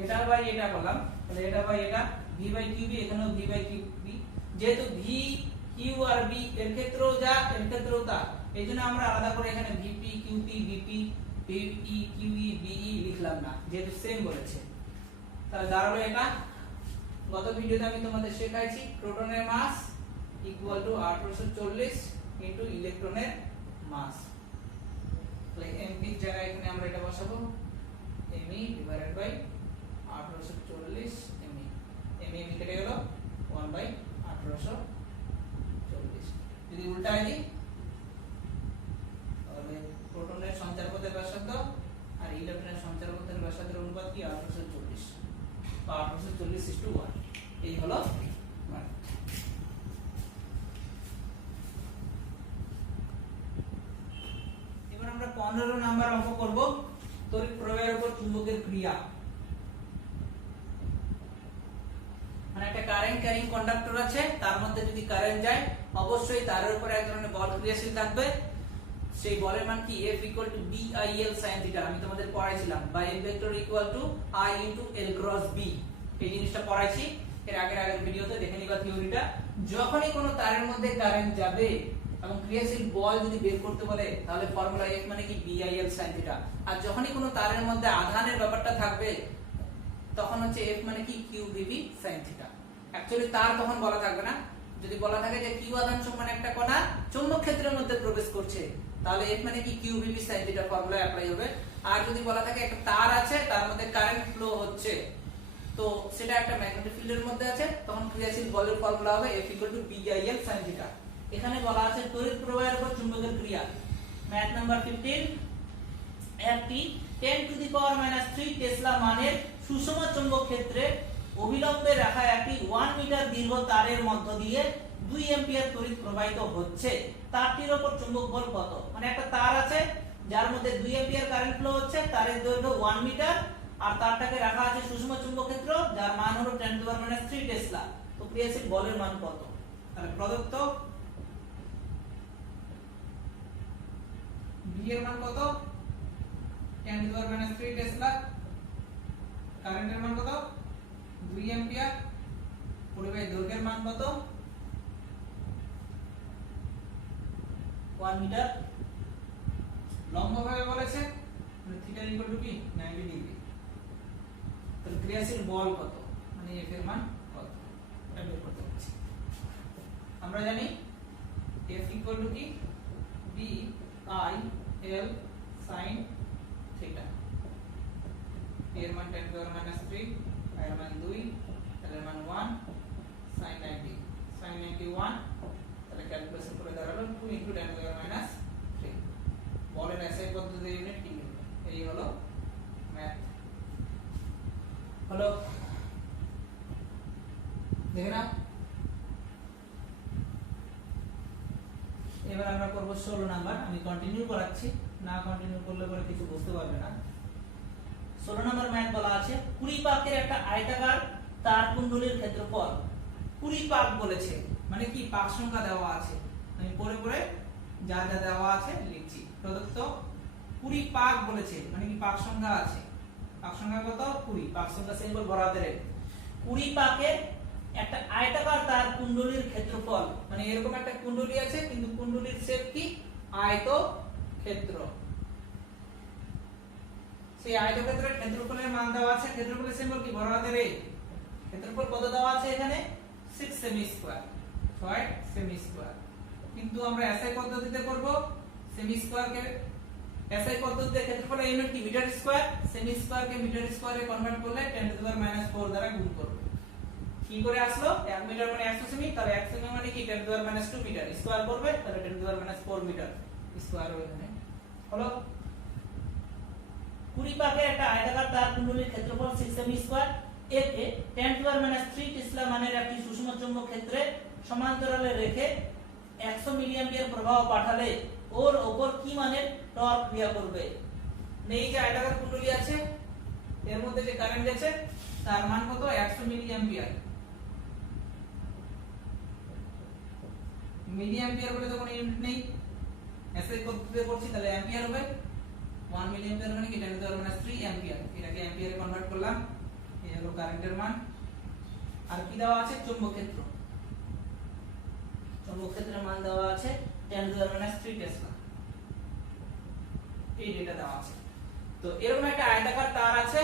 এটা বাই এটা করলাম, তাহলে এটা বাই এটা, V বাই QB, এখানেও V বাই QB, যেহেতু V Q আর B এর ক্ষেত্রেও যা এর ক্ষেত্রেও তা, এইজন্য আমরা আলাদা করে এখানে VP QP VP PE QE BE লিখলাম না, যেহেতু সেম বলেছে। তাহলে দাঁড়ালো এটা, গত ভিডিওতে আমি তোমাদের শেখাইছি প্রোটনের মাস ইকুয়াল টু 1840 ইনটু ইলেকট্রনের মাস। তাহলে mp এর জায়গায় এখানে আমরা এটা বসাবো, me divided by 1840 me, me কেটে গেল 1 বাই 1840। যদি উল্টায় দিই তাহলে প্রোটনের সঞ্চারপথের ব্যাসার্ধ আর ইলেকট্রনের সঞ্চারপথের ব্যাসার্ধের অনুপাত কি 1840 বা 1840:1, এই হলো মান। এবার আমরা 15 নাম্বার অঙ্ক করব, তড়িৎ প্রবাহের উপর চুম্বকের ক্রিয়া। মানে একটা কারেন্ট ক্যারিং কন্ডাক্টর আছে, তার মধ্যে যদি কারেন্ট যায় অবশ্যই তারের উপর এক ধরনের বল ক্রিয়াশীল থাকবে। সেই বলের মান কি F BIL sin θ, আমি তোমাদের পড়াইছিলাম, বা M vector I L cross B, এই জিনিসটা পড়াইছি এর আগের ভিডিওতে, দেখে নিবা থিওরিটা। যখনই কোনো তারের মধ্যে কারেন্ট যাবে এবং ক্রিয়াশীল বল যদি বের করতে বলে, তাহলে ফর্মুলা F মানে কি BIL sin θ। আর যখনই কোনো তারের মধ্যে আধানের ব্যাপারটা থাকবে তখন হচ্ছে F মানে কি QVB sin θ। অ্যাকচুয়ালি তার তখন বলা থাকবে না, যদি বলা থাকে যে Q আধান সমান একটা কণা চৌম্বক ক্ষেত্রের মধ্যে প্রবেশ করছে, তাহলে F মানে কি QVB sin θ ফর্মুলা অ্যাপ্লাই হবে। আর যদি বলা থাকে একটা তার আছে, তার মধ্যে কারেন্ট ফ্লো হচ্ছে, তো সেটা একটা ম্যাগনেটিক ফিল্ডের মধ্যে আছে, তখন ক্রিয়াশীল বলের ফর্মুলা হবে F BIL sin θ। এখানে বলা আছে তড়িৎ প্রবাহের উপর চুম্বকের ক্রিয়া। ম্যাথ নাম্বার 15, একটি 10⁻³ টেসলা মানের সুষম চৌম্বক ক্ষেত্রে অবিলম্বে রাখা একটি 1 মিটার দীর্ঘ তারের মধ্য দিয়ে 2 অ্যাম্পিয়ার তড়িৎ প্রবাহিত হচ্ছে, তারটির উপর চুম্বক বল কত? মানে একটা তার আছে যার মধ্যে 2 অ্যাম্পিয়ার কারেন্ট ফ্লো হচ্ছে, তারের দৈর্ঘ্য 1 মিটার, আর তারটাকে রাখা আছে সুষম চুম্বক ক্ষেত্র যার মান হলো 10⁻³ টেসলা। তো ক্রিয়াশীল বলের মান কত? তাহলে প্রদত্ত V এর মান কত? 10⁻³ টেসলা, কারেন্টের মান কত? 2 অ্যাম্পিয়ার, পরিবাহী দৈর্ঘ্যের মান কত? 1 মিটার। লম্বভাবে বলেছে মানে θ কি 90 ডিগ্রি। তাহলে ক্রিয়াশীল বল কত, মানে F এর মান কত, এটা বের করতে হচ্ছে। আমরা জানি F কি BIL sin θ, এর মান 10⁻³ এর মান 2, এর মান 1, sin 90 sin 91, তাহলে ক্যালকুলেশন করে দাঁড়ালো 2 × 10⁻³ বলের এসআই পদ্ধতির ইউনিট কি হবে? এই হলো ম্যাথ। হলো, দেখে না। এবার আমরা করব 16 নাম্বার। আমি কন্টিনিউ করাচ্ছি, না কন্টিনিউ করলে পরে কিছু বুঝতে পারবে না। 16 নম্বর ম্যাথ বলা আছে 20 পাকের একটা আয়তাকার তার কুণ্ডলীর ক্ষেত্রফল। 20 পাক বলেছে, মানে কি পাক সংখ্যা দেওয়া আছে, আমি পরে পরে যা যা দেওয়া আছে লিখছি। প্রদত্ত 20 পাক বলেছে, মানে কি পাক সংখ্যা আছে। পাক সংখ্যা কত? 20। পাক সংখ্যা সিম্বল বরাবরের। 20 পাকের একটা আয়তাকার তার কুণ্ডলীর ক্ষেত্রফল, মানে এরকম একটা কুণ্ডলী আছে কিন্তু কুণ্ডলীর শেপ কি আয়তক্ষেত্র। সেই আয়তক্ষেত্রের ক্ষেত্রফলের মান দেওয়া আছে, ক্ষেত্রফলের সিম্বল কি বরাবরের এ। ক্ষেত্রফল কত দেওয়া আছে এখানে? 6 সেমি স্কয়ার, 6 সেমি স্কয়ার। কিন্তু আমরা এসআই পদ্ধতিতে করব, সেমি স্কয়ারকে এসআই পদ্ধতিতে ক্ষেত্রফলের ইউনিট কি মিটার স্কয়ার, সেমি স্কয়ারকে মিটার স্কয়ারে কনভার্ট করলে 10⁻⁴ দ্বারা গুণ করব। কি করে আসলো? 1 মিটার মানে 100 সেমি, তাহলে 1 সেমি মানে কি 10⁻² মিটার, স্কয়ার করবে তাহলে 10⁻⁴ মিটার স্কয়ার হবে এখানে। হলো 20 পাকের একটা আয়তাকার তার কুণ্ডলীর ক্ষেত্রফল 6 সেমি স্কয়ার, একে 10⁻³ টেসলা মানের একটি সুষম চৌম্বক ক্ষেত্রে সমান্তরালে রেখে 100 মিলি অ্যাম্পিয়ার প্রবাহ পাঠালে ওর উপর কি মানের টর্ক ক্রিয়া করবে। এই যে আয়তাকার কুণ্ডলী আছে এর মধ্যে যে কারেন্ট আছে তার মান কত 100 মিলি অ্যাম্পিয়ার। মিলি অ্যাম্পিয়ার বলে তো কোনো ইউনিট নেই, এসআই পদ্ধতিতে করছি তাহলে অ্যাম্পিয়ার হবে। 1 মিলি অ্যাম্পিয়ার মানে কি 10⁻³ অ্যাম্পিয়ার। এটাকে অ্যাম্পিয়ারে কনভার্ট করলাম, এই হলো কারেন্টের মান। আর কি দেওয়া আছে চৌম্বক ক্ষেত্র, চৌম্বক ক্ষেত্রের মান দেওয়া আছে 10⁻³ টেসলা। এই ডেটা দেওয়া আছে। তো এরকম একটা আয়তাকার তার আছে,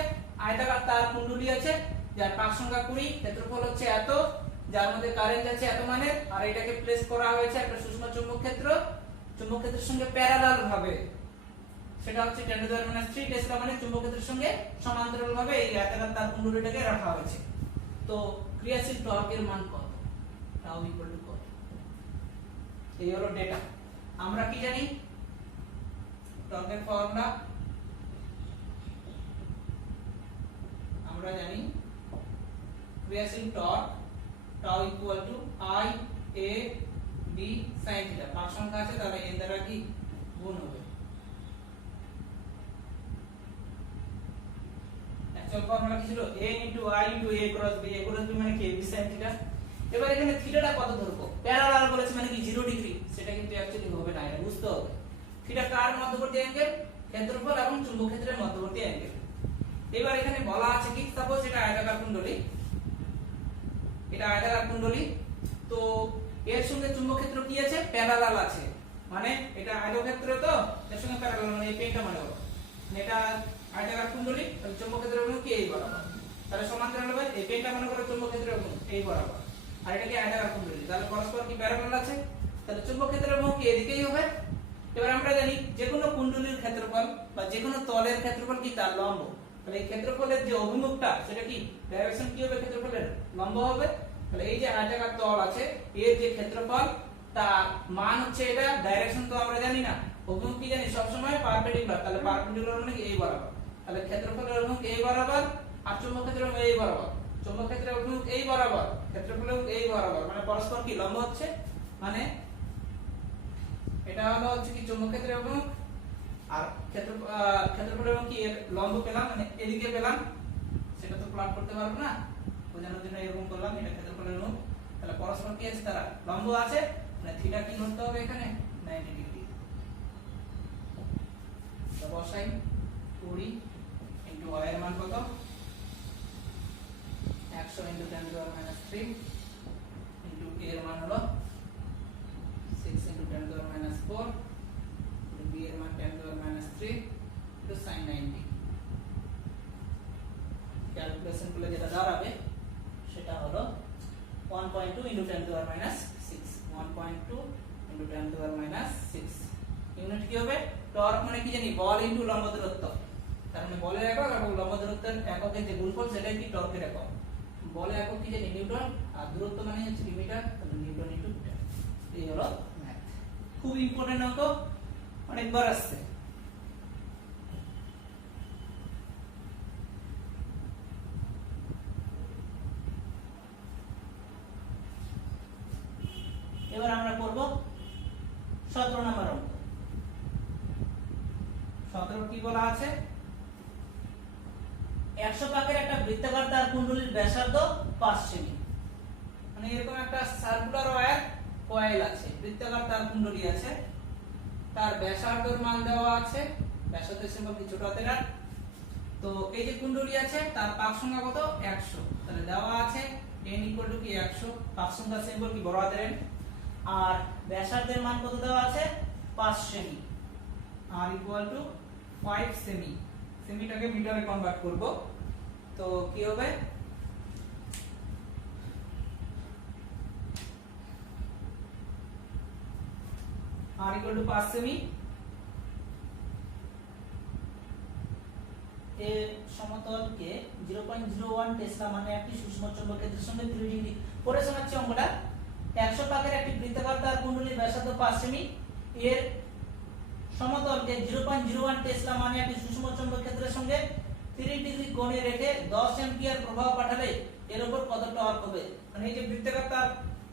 আয়তাকার তার কুণ্ডলী আছে যার পাক সংখ্যা 20, ক্ষেত্রফল হচ্ছে এত, যার মধ্যে কারেন্ট আছে এত মানের, আর এটাকে প্লেস করা হয়েছে একটা সূক্ষ্ম চৌম্বক ক্ষেত্র, চৌম্বক ক্ষেত্রের সঙ্গে প্যারালাল ভাবে, সেটা হচ্ছে 10⁻³ টেসলা মানে চৌম্বক ক্ষেত্রের সঙ্গে সমান্তরাল ভাবে এই আয়তাকার তার কুণ্ডলীটাকে রাখা হয়েছে। তো ক্রিয়াশীল টর্কের মান কত, টাউ ইকুয়াল টু কত, এই হলো ডেটা। আমরা কি জানি টর্কের ফর্মুলা, আমরা জানি ক্রিয়াশীল torque tau equal to I A B sin θ। পাক সংখ্যা আছে তাহলে n দ্বারা কি গুণ হবে। অ্যাকচুয়াল ফর্মুলা কি ছিল a * i * a × b, a × b মানে কি b sin θ। এবার এখানে থিটাটা কত ধরবো, প্যারালাল বলেছে মানে কি 0 ডিগ্রি, সেটা কিন্তু অ্যাকচুয়ালি হবে না, এটা বুঝতে হবে। থিটা কার মধ্যবর্তী অ্যাঙ্গেল, ক্ষেত্রফল এবং চুম্বক ক্ষেত্রের মধ্যবর্তী অ্যাঙ্গেল। এবার এখানে বলা আছে কি সাপোজ এটা আয়তাকার কুণ্ডলী, এটা আয়তাকার কুণ্ডলী, তো এর সঙ্গে চুম্বক ক্ষেত্র কি আছে প্যারালাল আছে, মানে এটা আয়তক্ষেত্র তো এর সঙ্গে প্যারালাল, মানে এই পেনটা মনে করো এটা আয়তাকার কুণ্ডলী, তাহলে চুম্বক ক্ষেত্রের অভিমুখ কি এই বরাবর, তাহলে সমান্তরাল হবে। এই পেনটা মনে করো চুম্বক ক্ষেত্রের অভিমুখ এই বরাবর, আর এটা কি আয়তাকার কুণ্ডলী, তাহলে পরস্পর কি প্যারালাল আছে, তাহলে চুম্বক ক্ষেত্রের অভিমুখ কি এদিকেই হবে। এবার আমরা জানি যে কোনো কুণ্ডলীর ক্ষেত্রফল বা যে কোনো তলের ক্ষেত্রফল কি তার লম্ব, তাহলে এই ক্ষেত্রফলের যে অভিমুখটা সেটা কি ডাইরেকশন কি হবে, ক্ষেত্রফলের লম্ব হবে। তাহলে এই যে আয়তাকার তল আছে এর যে ক্ষেত্রফল তার মান হচ্ছে এটা, ডাইরেকশন তো আমরা জানি না, অভিমুখ কি জানি সব সময় পারপেন্ডিকুলার, তাহলে পারপেন্ডিকুলার মানে কি এই বরাবর, তাহলে ক্ষেত্রফলের অভিমুখ এই বরাবর আর চৌম্বক ক্ষেত্রের অভিমুখ এই বরাবর, চৌম্বক ক্ষেত্রের অভিমুখ এই বরাবর, ক্ষেত্রফলের অভিমুখ এই বরাবর, মানে পরস্পর কি লম্ব হচ্ছে, মানে এটা হলো হচ্ছে কি চৌম্বক ক্ষেত্রের অভিমুখ আর ক্ষেত্রফলের অভিমুখ কি এর লম্ব পেলাম, মানে এদিকে পেলাম, সেটা তো প্লট করতে পারবো না, বোঝানোর জন্য এরকম করলাম, এটা ক্ষেত্রফলের অভিমুখ, তাহলে পরস্পর কি আছে তারা লম্ব আছে, মানে থিটা কি করতে হবে এখানে 90 ডিগ্রি। তো বসাই 20 ইনটু y এর মান কত 100 ইনটু 10⁻³ ইনটু a এর মান হলো 6 ইনটু 10⁻⁴ b এর মান 10⁻³ ইনটু sin 90। ক্যালকুলেশন করলে যেটা দাঁড়াবে সেটা হলো 1.2 ইনটু 10⁻⁶, 1.2 ইনটু 10⁻⁶। ইউনিট কি হবে, টর্ক মানে কি জানি বল ইনটু লম্ব দূরত্ব, তার মানে বলের একক এবং লম্ব দূরত্বের এককের যে গুণফল সেটাই কি টর্কের একক। বলের একক কি জানি নিউটন, আর দূরত্ব মানে হচ্ছে মিটার, তাহলে নিউটন ইনটু মিটার। এই হলো ম্যাথ, খুব ইম্পর্টেন্ট অঙ্ক, অনেকবার আসছে। এবার আমরা করব 17 নম্বর অঙ্ক। 17 কি বলা আছে, 100 পাকের একটা বৃত্তাকার তার কুণ্ডলীর ব্যাসার্ধ 5 সেমি, মানে এরকম একটা সার্কুলার ওয়্যার কয়েল আছে, বৃত্তাকার তার কুণ্ডলী আছে, তার ব্যাসার্ধের মান দেওয়া আছে, ব্যাসার্ধের সিম্বল কি ছোট হাতের আর, তো এই যে কুণ্ডলী আছে তার পাক সংখ্যা কত 100, তাহলে দেওয়া আছে n ইকুয়াল টু কি 100, পাক সংখ্যা সিম্বল কি বড় হাতের n, আর ব্যাসার্ধের মান কত দেওয়া আছে 5 cm, r equal to 5 cm, সেমিটাকে মিটারে কনভার্ট করব, তো কি হবে r ইকুয়াল টু 5 সেমি, এর সমতলকে 0.01 টেসলা মানে একটি সূক্ষ্ম চৌম্বক ক্ষেত্রের সঙ্গে 3 ডিগ্রি পরে শোনাচ্ছি অঙ্কটা। 100 পাকের একটি বৃত্তাকার তার কুণ্ডলীর ব্যাসার্ধ 5 সেমি, এর সমতলকে 0.01 টেসলা মানে একটি সূক্ষ্ম চৌম্বক ক্ষেত্রের সঙ্গে 30 ডিগ্রি কোণে রেখে 10 অ্যাম্পিয়ার প্রবাহ পাঠালে এর উপর কত টর্ক হবে, মানে এই যে বৃত্তাকার তার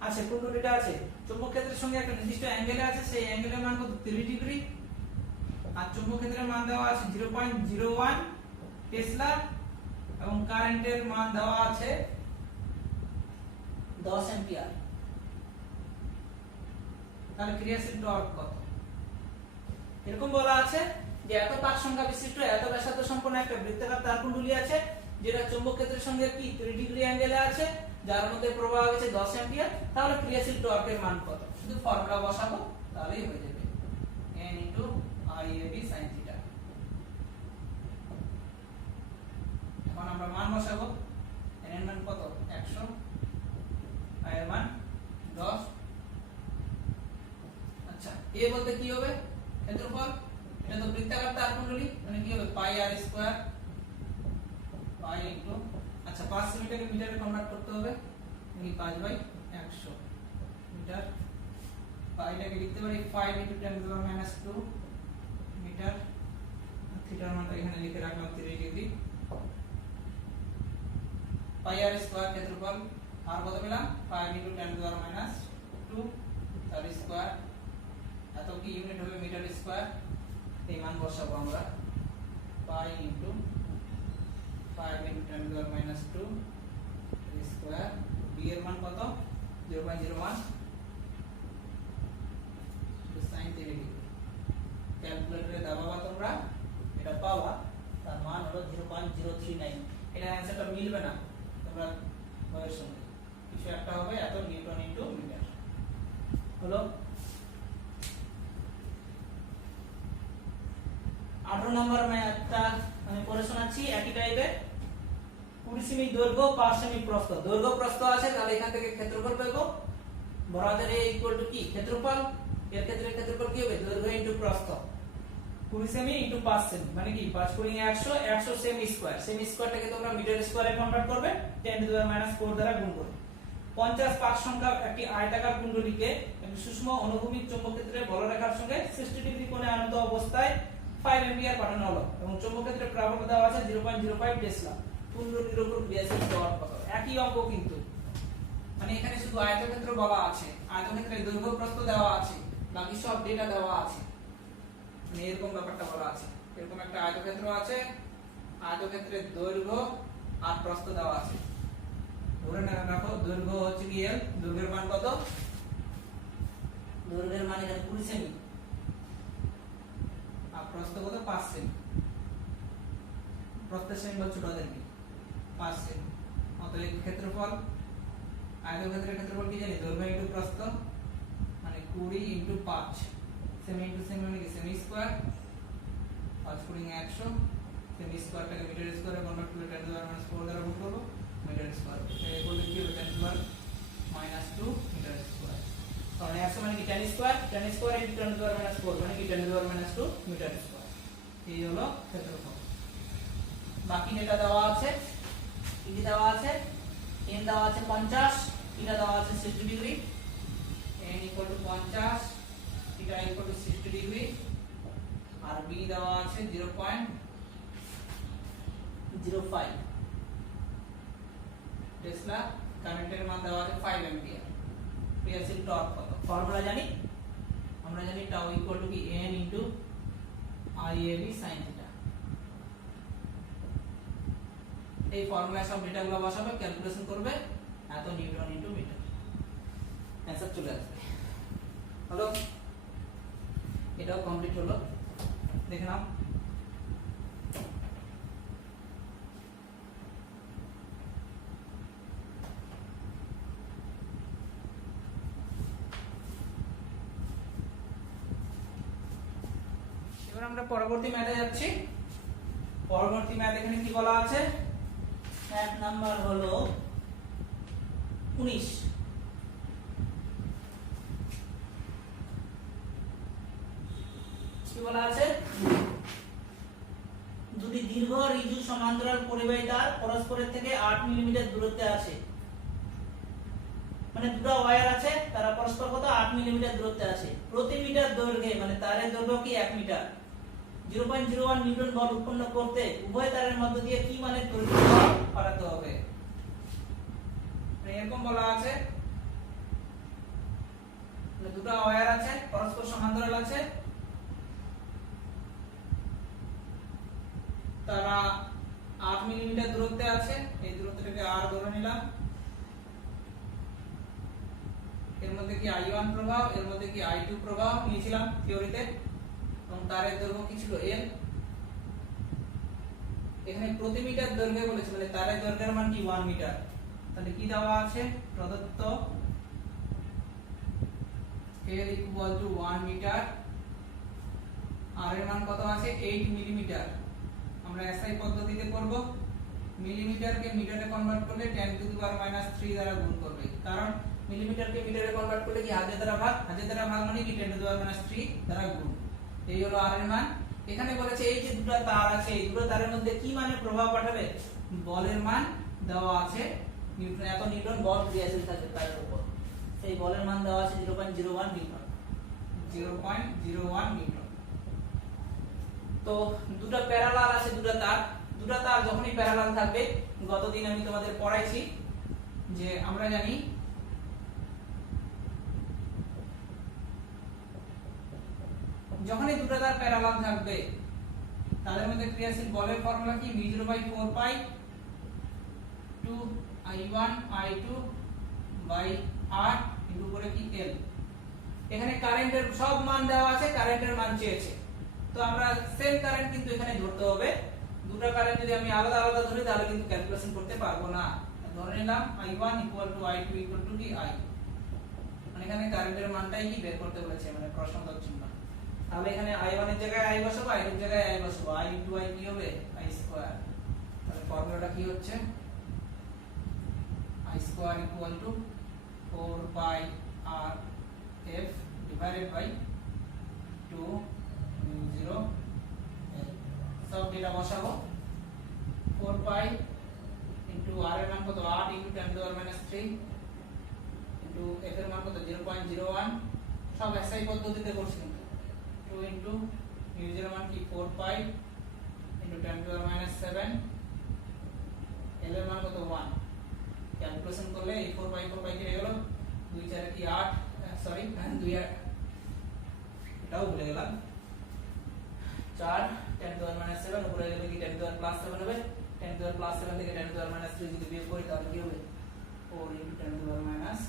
আছে, কুণ্ডলীটা আছে, চৌম্বক ক্ষেত্রের সঙ্গে একটা নির্দিষ্ট অ্যাঙ্গেলে আছে, সেই অ্যাঙ্গেলের মান কত 3 ডিগ্রি, আর চৌম্বক ক্ষেত্রের মান দেওয়া আছে 0.01 টেসলা, এবং কারেন্টের মান দেওয়া আছে 10 অ্যাম্পিয়ার। তাহলে ক্রিয়াশীল টর্ক কত? এরকম বলা আছে যে এত পাক সংখ্যা বিশিষ্ট এত ব্যাসার্ধ সম্পন্ন একটা বৃত্তাকার তারকুণ্ডলী আছে, যেটা চৌম্বক ক্ষেত্রের সঙ্গে কি 3 ডিগ্রি অ্যাঙ্গেলে আছে, যার মধ্যে প্রবাহ আছে 10 অ্যাম্পিয়ার। তাহলে ক্রিয়াশীল টর্কের মান কত? শুধু ফর্মুলা বসাবো তাহলেই হয়ে যাবে, n IAB sin θ। এখন আমরা মান বসাবো, n এর মান কত 100, I এর মান 10। আচ্ছা, a বলতে কি হবে? ক্ষেত্রফল। এটা তো বৃত্তাকার তারকুণ্ডলী, মানে কি হবে পাই r স্কয়ার পাই ইনটু, আচ্ছা 5 মিটারকে মিটারে কনভার্ট করতে হবে, মানে 5/100 মিটার। পাইটাকে লিখতে পারি 5 × 10⁻² মিটার। থিটার মানটা এখানে লিখে রাখলাম 30 ডিগ্রি। পাই r স্কয়ার ক্ষেত্রফল, আর কত পেলাম 5 × 10⁻² তার স্কয়ার, এত কি ইউনিট হবে মিটার স্কয়ার। এই মান বসাবো আমরা, পাই ইনটু 5 × 10⁻² স্কয়ার। b এর মান কত 0.01 sin 30 ডিগ্রি। ক্যালকুলেটরে দাবাবা তোমরা, এটা পাওয়া, তার মান হলো 0.039। এটা অ্যানসারটা মিলবে না তোমরা বইয়ের সঙ্গে, কিছু একটা হবে, এত নিউটন ইনটু মিটার হলো। 18 নম্বর একটা আমি পড়ে শোনাচ্ছি একই টাইপের। 20 সেমি দৈর্ঘ্য 5 সেমি প্রস্থ, দৈর্ঘ্য প্রস্থ আছে, তাহলে এখান থেকে ক্ষেত্রফল পাবো। বরাবর এ ইকুয়াল টু কি ক্ষেত্রফল, এর ক্ষেত্রে ক্ষেত্রফল কি হবে দৈর্ঘ্য ইনটু প্রস্থ। 20 সেমি ইনটু 5 সেমি মানে কি 5 × 100, 100 সেমি স্কয়ার। সেমি স্কয়ারটাকে তোমরা মিটার স্কয়ারে কনভার্ট করবে, 10⁻⁴ দ্বারা গুণ করবে। 50 পাক সংখ্যা একটি আয়তাকার কুণ্ডলীকে একটি সূক্ষ্ম অনুভূমিক চৌম্বক ক্ষেত্রে বলরেখার সঙ্গে 60 ডিগ্রি কোণে আনত অবস্থায় 5 অ্যাম্পিয়ার পাঠানো হলো, এবং চৌম্বক ক্ষেত্রে প্রাবল্য দেওয়া আছে 0.05 টেসলা। কুণ্ডলীর উপর ক্রিয়াশীল টর্ক কত? একই অঙ্ক কিন্তু, মানে এখানে শুধু আয়তক্ষেত্র বলা আছে, আয়তক্ষেত্রের দৈর্ঘ্য প্রস্থ দেওয়া আছে, বাকি সব ডেটা দেওয়া আছে, মানে এরকম ব্যাপারটা বলা আছে। এরকম একটা আয়তক্ষেত্র আছে, আয়তক্ষেত্রের দৈর্ঘ্য আর প্রস্থ দেওয়া আছে। ধরে রাখো দৈর্ঘ্য হচ্ছে কি l, দৈর্ঘ্যের মান কত? দৈর্ঘ্যের মান এখানে 20 সেমি, আর প্রস্থ কত 5 সেমি। প্রস্থের সেমি বল ছোটদের কি 5 সেমি। অতএব ক্ষেত্রফল, আয়তক্ষেত্রের ক্ষেত্রফল কি জানি দৈর্ঘ্য ইনটু প্রস্থ, মানে 20 × 5 সেমি ইনটু সেমি মানে কি সেমি স্কয়ার। 5 × 100, সেমি স্কয়ারটাকে মিটার স্কয়ারে কনভার্ট করে 10⁻⁴ দ্বারা গুণ করব, মিটার স্কয়ার। এটা বলতে কি হবে 10⁻² মিটার স্কয়ার। কারণ 100 মানে কি 10 স্কয়ার, 10 স্কয়ার × 10⁻⁴ মানে কি 10⁻² মিটার স্কয়ার। এই হলো ক্ষেত্রফল। বাকি ডেটা দেওয়া আছে, কি দেওয়া আছে? n দেওয়া আছে 50, থিটা দেওয়া আছে 60 ডিগ্রি, n = 50, থিটা = 60 ডিগ্রি, আর b দেওয়া আছে 0.05 টেসলা, কারেন্টের মান দেওয়া আছে 5 অ্যাম্পিয়ার। ক্রিয়াশীল টর্ক কত? ফর্মুলা জানি, আমরা জানি টাউ ইকুয়াল টু কি n × IAB sin θ। এই ফর্মুলায় সব ডেটাগুলো বসাবে, ক্যালকুলেশন করবে, এত নিউটন ইনটু মিটার, অ্যানসার চলে আসবে। হলো, এটাও কমপ্লিট হলো, দেখে নাও। এবার আমরা পরবর্তী ম্যাথে যাচ্ছি। পরবর্তী ম্যাথ এখানে কি বলা আছে? এক নাম্বার হলো 19। কি বলা আছে? যদি দীর্ঘ ঋজু সমান্তরাল পরিবাহী তার পরস্পরের থেকে 8 মিলিমিটার দূরত্বে আছে, মানে দুটো ওয়্যার আছে, তারা পরস্পর কত 8 মিলিমিটার দূরত্বে আছে, প্রতি মিটার দৈর্ঘ্যে মানে তারের দৈর্ঘ্য কি 1 মিটার, 0.01 নিউটন বল উৎপন্ন করতে উভয় তারের মধ্য দিয়ে কি মানে তড়িৎ প্রবাহ পাঠাতে হবে। এরকম বলা আছে মানে দুটো ওয়্যার আছে পরস্পর সমান্তরাল আছে, তারা 8 মিলিমিটার দূরত্বে আছে, এই দূরত্বটাকে r ধরে নিলাম। এর মধ্যে কি I1 প্রবাহ, এর মধ্যে কি I2 প্রবাহ নিয়েছিলাম থিওরিতে, এবং তারের দৈর্ঘ্য কি ছিল l। এখানে প্রতি মিটার দৈর্ঘ্য বলেছে, মানে তারের দৈর্ঘ্যের মান কি 1 মিটার। তাহলে কি দেওয়া আছে, প্রদত্ত l equal to 1 metre, r এর মান কত আছে 8 মিলিমিটার। আমরা এসআই পদ্ধতিতে করব, মিলিমিটারকে মিটারে কনভার্ট করলে 10 টু দি পাওয়ার -3 দ্বারা গুণ করবে, কারণ মিলিমিটারকে মিটারে কনভার্ট করলে কি হাজার দ্বারা ভাগ, হাজার দ্বারা ভাগ মানে কি 10 টু দি পাওয়ার -3 দ্বারা গুণ। এই হলো r এর মান। এখানে বলেছে এই যে দুটো তার আছে, এই দুটো তারের মধ্যে কি মানে প্রভাব পাঠাবে, বলের মান দেওয়া আছে নিউটন, এত নিউটন বল ক্রিয়াশীল থাকে তারের উপর, সেই বলের মান দেওয়া আছে 0.01 নিউটন, 0.01 নিউটন। তো দুটো প্যারালাল আছে, দুটো তার যখনই প্যারালাল থাকবে, গতদিন আমি তোমাদের পড়াইছি যে আমরা জানি যখনই দুটো তার প্যারালাল থাকবে তাদের মধ্যে ক্রিয়াশীল বলের ফর্মুলা কি, v0/4 pi 2 I1 I2 by r into করে কি l। এখানে কারেন্টের সব মান দেওয়া আছে, কারেন্টের মান চেয়েছে, তো আমরা সেম কারেন্ট কিন্তু এখানে ধরতে হবে। দুটো কারেন্ট যদি আমি আলাদা আলাদা ধরি তাহলে কিন্তু ক্যালকুলেশন করতে পারবো না। ধরে নিলাম I1 I2 কি I, মানে এখানে কারেন্টের মানটাই কি বের করতে বলেছে, মানে প্রশ্নবোধক চিহ্ন। তাহলে এখানে I1 এর জায়গায় I বসাবো, I2 এর জায়গায় I বসাবো, I ইনটু I কি হবে I স্কয়ার। তাহলে ফর্মুলাটা কি হচ্ছে, I square equal to 4 pi r f divided by 2 0 l। সব ডেটা বসাবো, 4 পাই ইনটু r এর মান কত 8 into 10 to the power -3 into f এর মান কত 0.01, সব এসআই পদ্ধতিতে করছি। 2 ইনটু এর মান কি 4 pi into 10 to the power -7, l এর মান কত 1। ক্যালকুলেশন করলে এই 4 পাই কেটে গেল, 2 4 কি 8, সরি 2 8 এটাও ভুলে গেলাম, 4 10 টু দি পাওয়ার -7 উপরে গেলে কি 10 টু দি পাওয়ার +7 হবে, 10 টু দি পাওয়ার +7 থেকে 10 টু দি পাওয়ার -3 যদি বিয়োগ করি তাহলে কি হবে 4 ইনটু 10 টু দি পাওয়ার -4।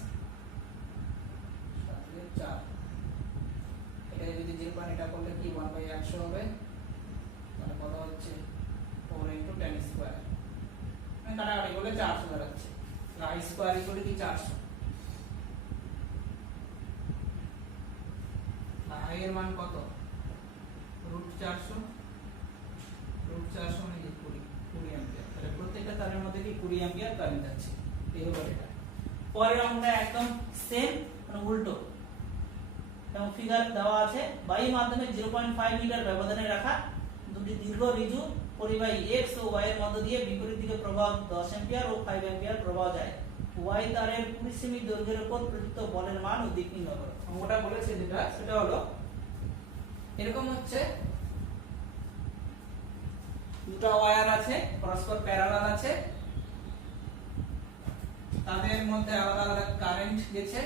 এটা যদি 0 এটা করলে কি 1/100 হবে, তাহলে কত হচ্ছে 4 ইনটু 10 স্কয়ার, মানে কাটাকাটি করলে 400 দাঁড়াচ্ছে। I স্কয়ার ইকুয়াল কি 400। I এর মান কত √400, √400 মানে কি 20 অ্যাম্পিয়ার। তাহলে প্রত্যেকটা তারের মধ্যে কি 20 অ্যাম্পিয়ার কারেন্ট আছে, এই হলো এটা। পরের অঙ্কটা একদম সেম, মানে উল্টো, এবং ফিগার দেওয়া আছে বায়ু মাধ্যমে 0.5 মিটার ব্যবধানে রাখা দুটি দীর্ঘ ঋজু পরিবাহী x ও y এর মধ্য দিয়ে বিপরীত দিকে প্রবাহ 10 অ্যাম্পিয়ার ও 5 অ্যাম্পিয়ার প্রবাহ যায়। y তারের 20 সেমি দৈর্ঘ্যের উপর প্রযুক্ত বলের মান ও দিক নির্ণয় করো। অঙ্কটা বলেছে যেটা সেটা হলো এরকম হচ্ছে, দুটো ওয়্যার আছে পরস্পর প্যারালাল আছে, তাদের মধ্যে আলাদা আলাদা কারেন্ট গেছে,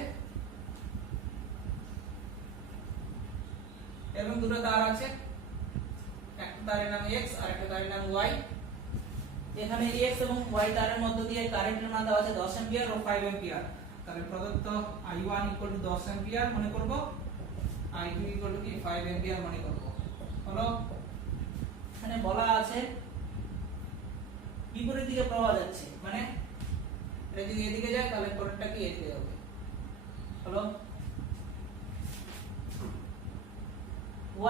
এবং দুটো তার আছে, একটা তারের নাম x আর একটা তারের নাম y। এখানে x এবং y তারের মধ্য দিয়ে কারেন্টের মান দেওয়া আছে 10 অ্যাম্পিয়ার ও 5 অ্যাম্পিয়ার। তাহলে প্রদত্ত I1 10 অ্যাম্পিয়ার মনে করব, I2 কি 5 অ্যাম্পিয়ার মনে করব। হলো এখানে বলা আছে বিপরীত দিকে প্রবাহ যাচ্ছে, মানে এটা যদি এদিকে যায় তাহলে পরেরটা কি এদিকে যাবে। হলো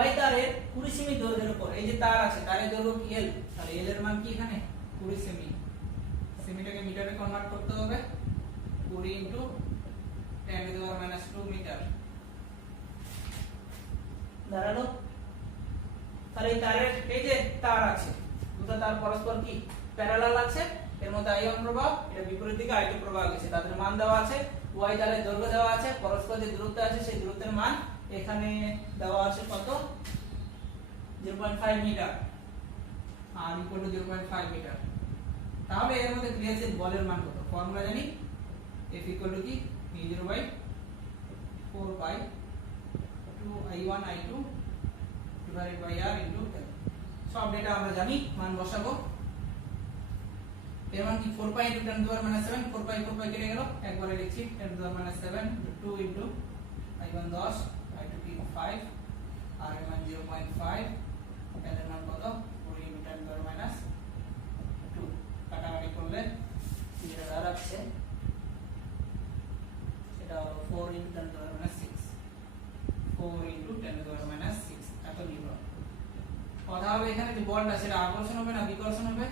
y তারের 20 সেমি দৈর্ঘ্যের উপর, এই যে তার আছে তারের দৈর্ঘ্য কি l, তাহলে l এর মান কি এখানে 20 সেমি, সেমিটাকে মিটারে কনভার্ট করতে হবে, 20 into 10 to the power -2 metre দাঁড়ালো। তাহলে এই তারের এই যে তার আছে, দুটো তার পরস্পর কি প্যারালাল আছে, এর মধ্যে I1 প্রবাহ, এটা বিপরীত দিকে I2 প্রবাহ গেছে, তাদের মান দেওয়া আছে, y তারের দৈর্ঘ্য দেওয়া আছে, পরস্পর যে দূরত্ব আছে সেই দূরত্বের মান এখানে দেওয়া আছে কত 0.5 metre, r equal to 0.5 metre. তাহলে এর মধ্যে ক্রিয়াশীল বলের মান কত, ফর্মুলা জানি, F ইকুয়াল টু কি v0/4 4 by 2 I1 I2 divided by R into L সব ডেটা আমরা জানি মান বসাবো এর মান কি 4 পাই into 10 to the power minus 7 4 পাই কেটে গেল একবারে লিখছি 10 to the power minus 7 2 into I1 10 I2 কি 5 R এর মান 0.5 L এর মান কত 4 into 10 to the power minus 2 কাটাকাটি করলে যেটা দাঁড়াচ্ছে সেটা হলো 4 into 10 to the power minus 6 4 into 10 to the power minus 6 এত নিউটন কথা হবে এখানে যে বলটা সেটা আকর্ষণ হবে না বিকর্ষণ হবে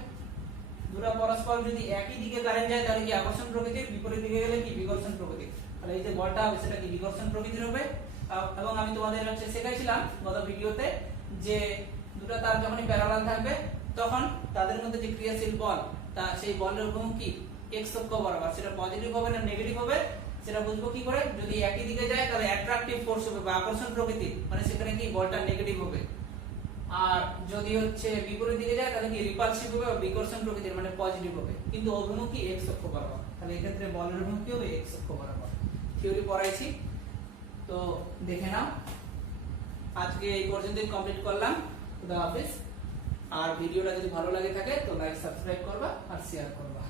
দুটো পরস্পর যদি একই দিকে কারেন্ট যায় তাহলে কি আকর্ষণ প্রকৃতির বিপরীত দিকে গেলে কি বিকর্ষণ প্রকৃতির তাহলে এই যে বলটা হবে সেটা কি বিকর্ষণ প্রকৃতির হবে এবং আমি তোমাদের হচ্ছে শেখাইছিলাম গত ভিডিওতে যে দুটো তার যখনই প্যারালাল থাকবে তখন তাদের মধ্যে যে ক্রিয়াশীল বল তা সেই বলের অভিমুখ কি x অক্ষ বরাবর সেটা পজিটিভ হবে না নেগেটিভ হবে সেটা বুঝবো কি করে যদি একই দিকে যায় তাহলে অ্যাট্রাকটিভ ফোর্স হবে বা আকর্ষণ প্রকৃতির মানে সেখানে কি বলটা নেগেটিভ হবে আর যদি হচ্ছে বিপরীত দিকে যায় তাহলে কি রিপালসিভ হবে বা বিকর্ষণ প্রকৃতির মানে পজিটিভ হবে কিন্তু অভিমুখ কি x অক্ষ বরাবর তাহলে এই ক্ষেত্রে বলের অভিমুখ কি হবে x অক্ষ বরাবর থিওরি পড়াইছি তো দেখে নাও আজকে এই পর্যন্তই কমপ্লিট করলাম খুদা হাফেজ আর ভিডিওটা যদি ভালো লাগে থাকে তো লাইক সাবস্ক্রাইব করবা আর শেয়ার করবা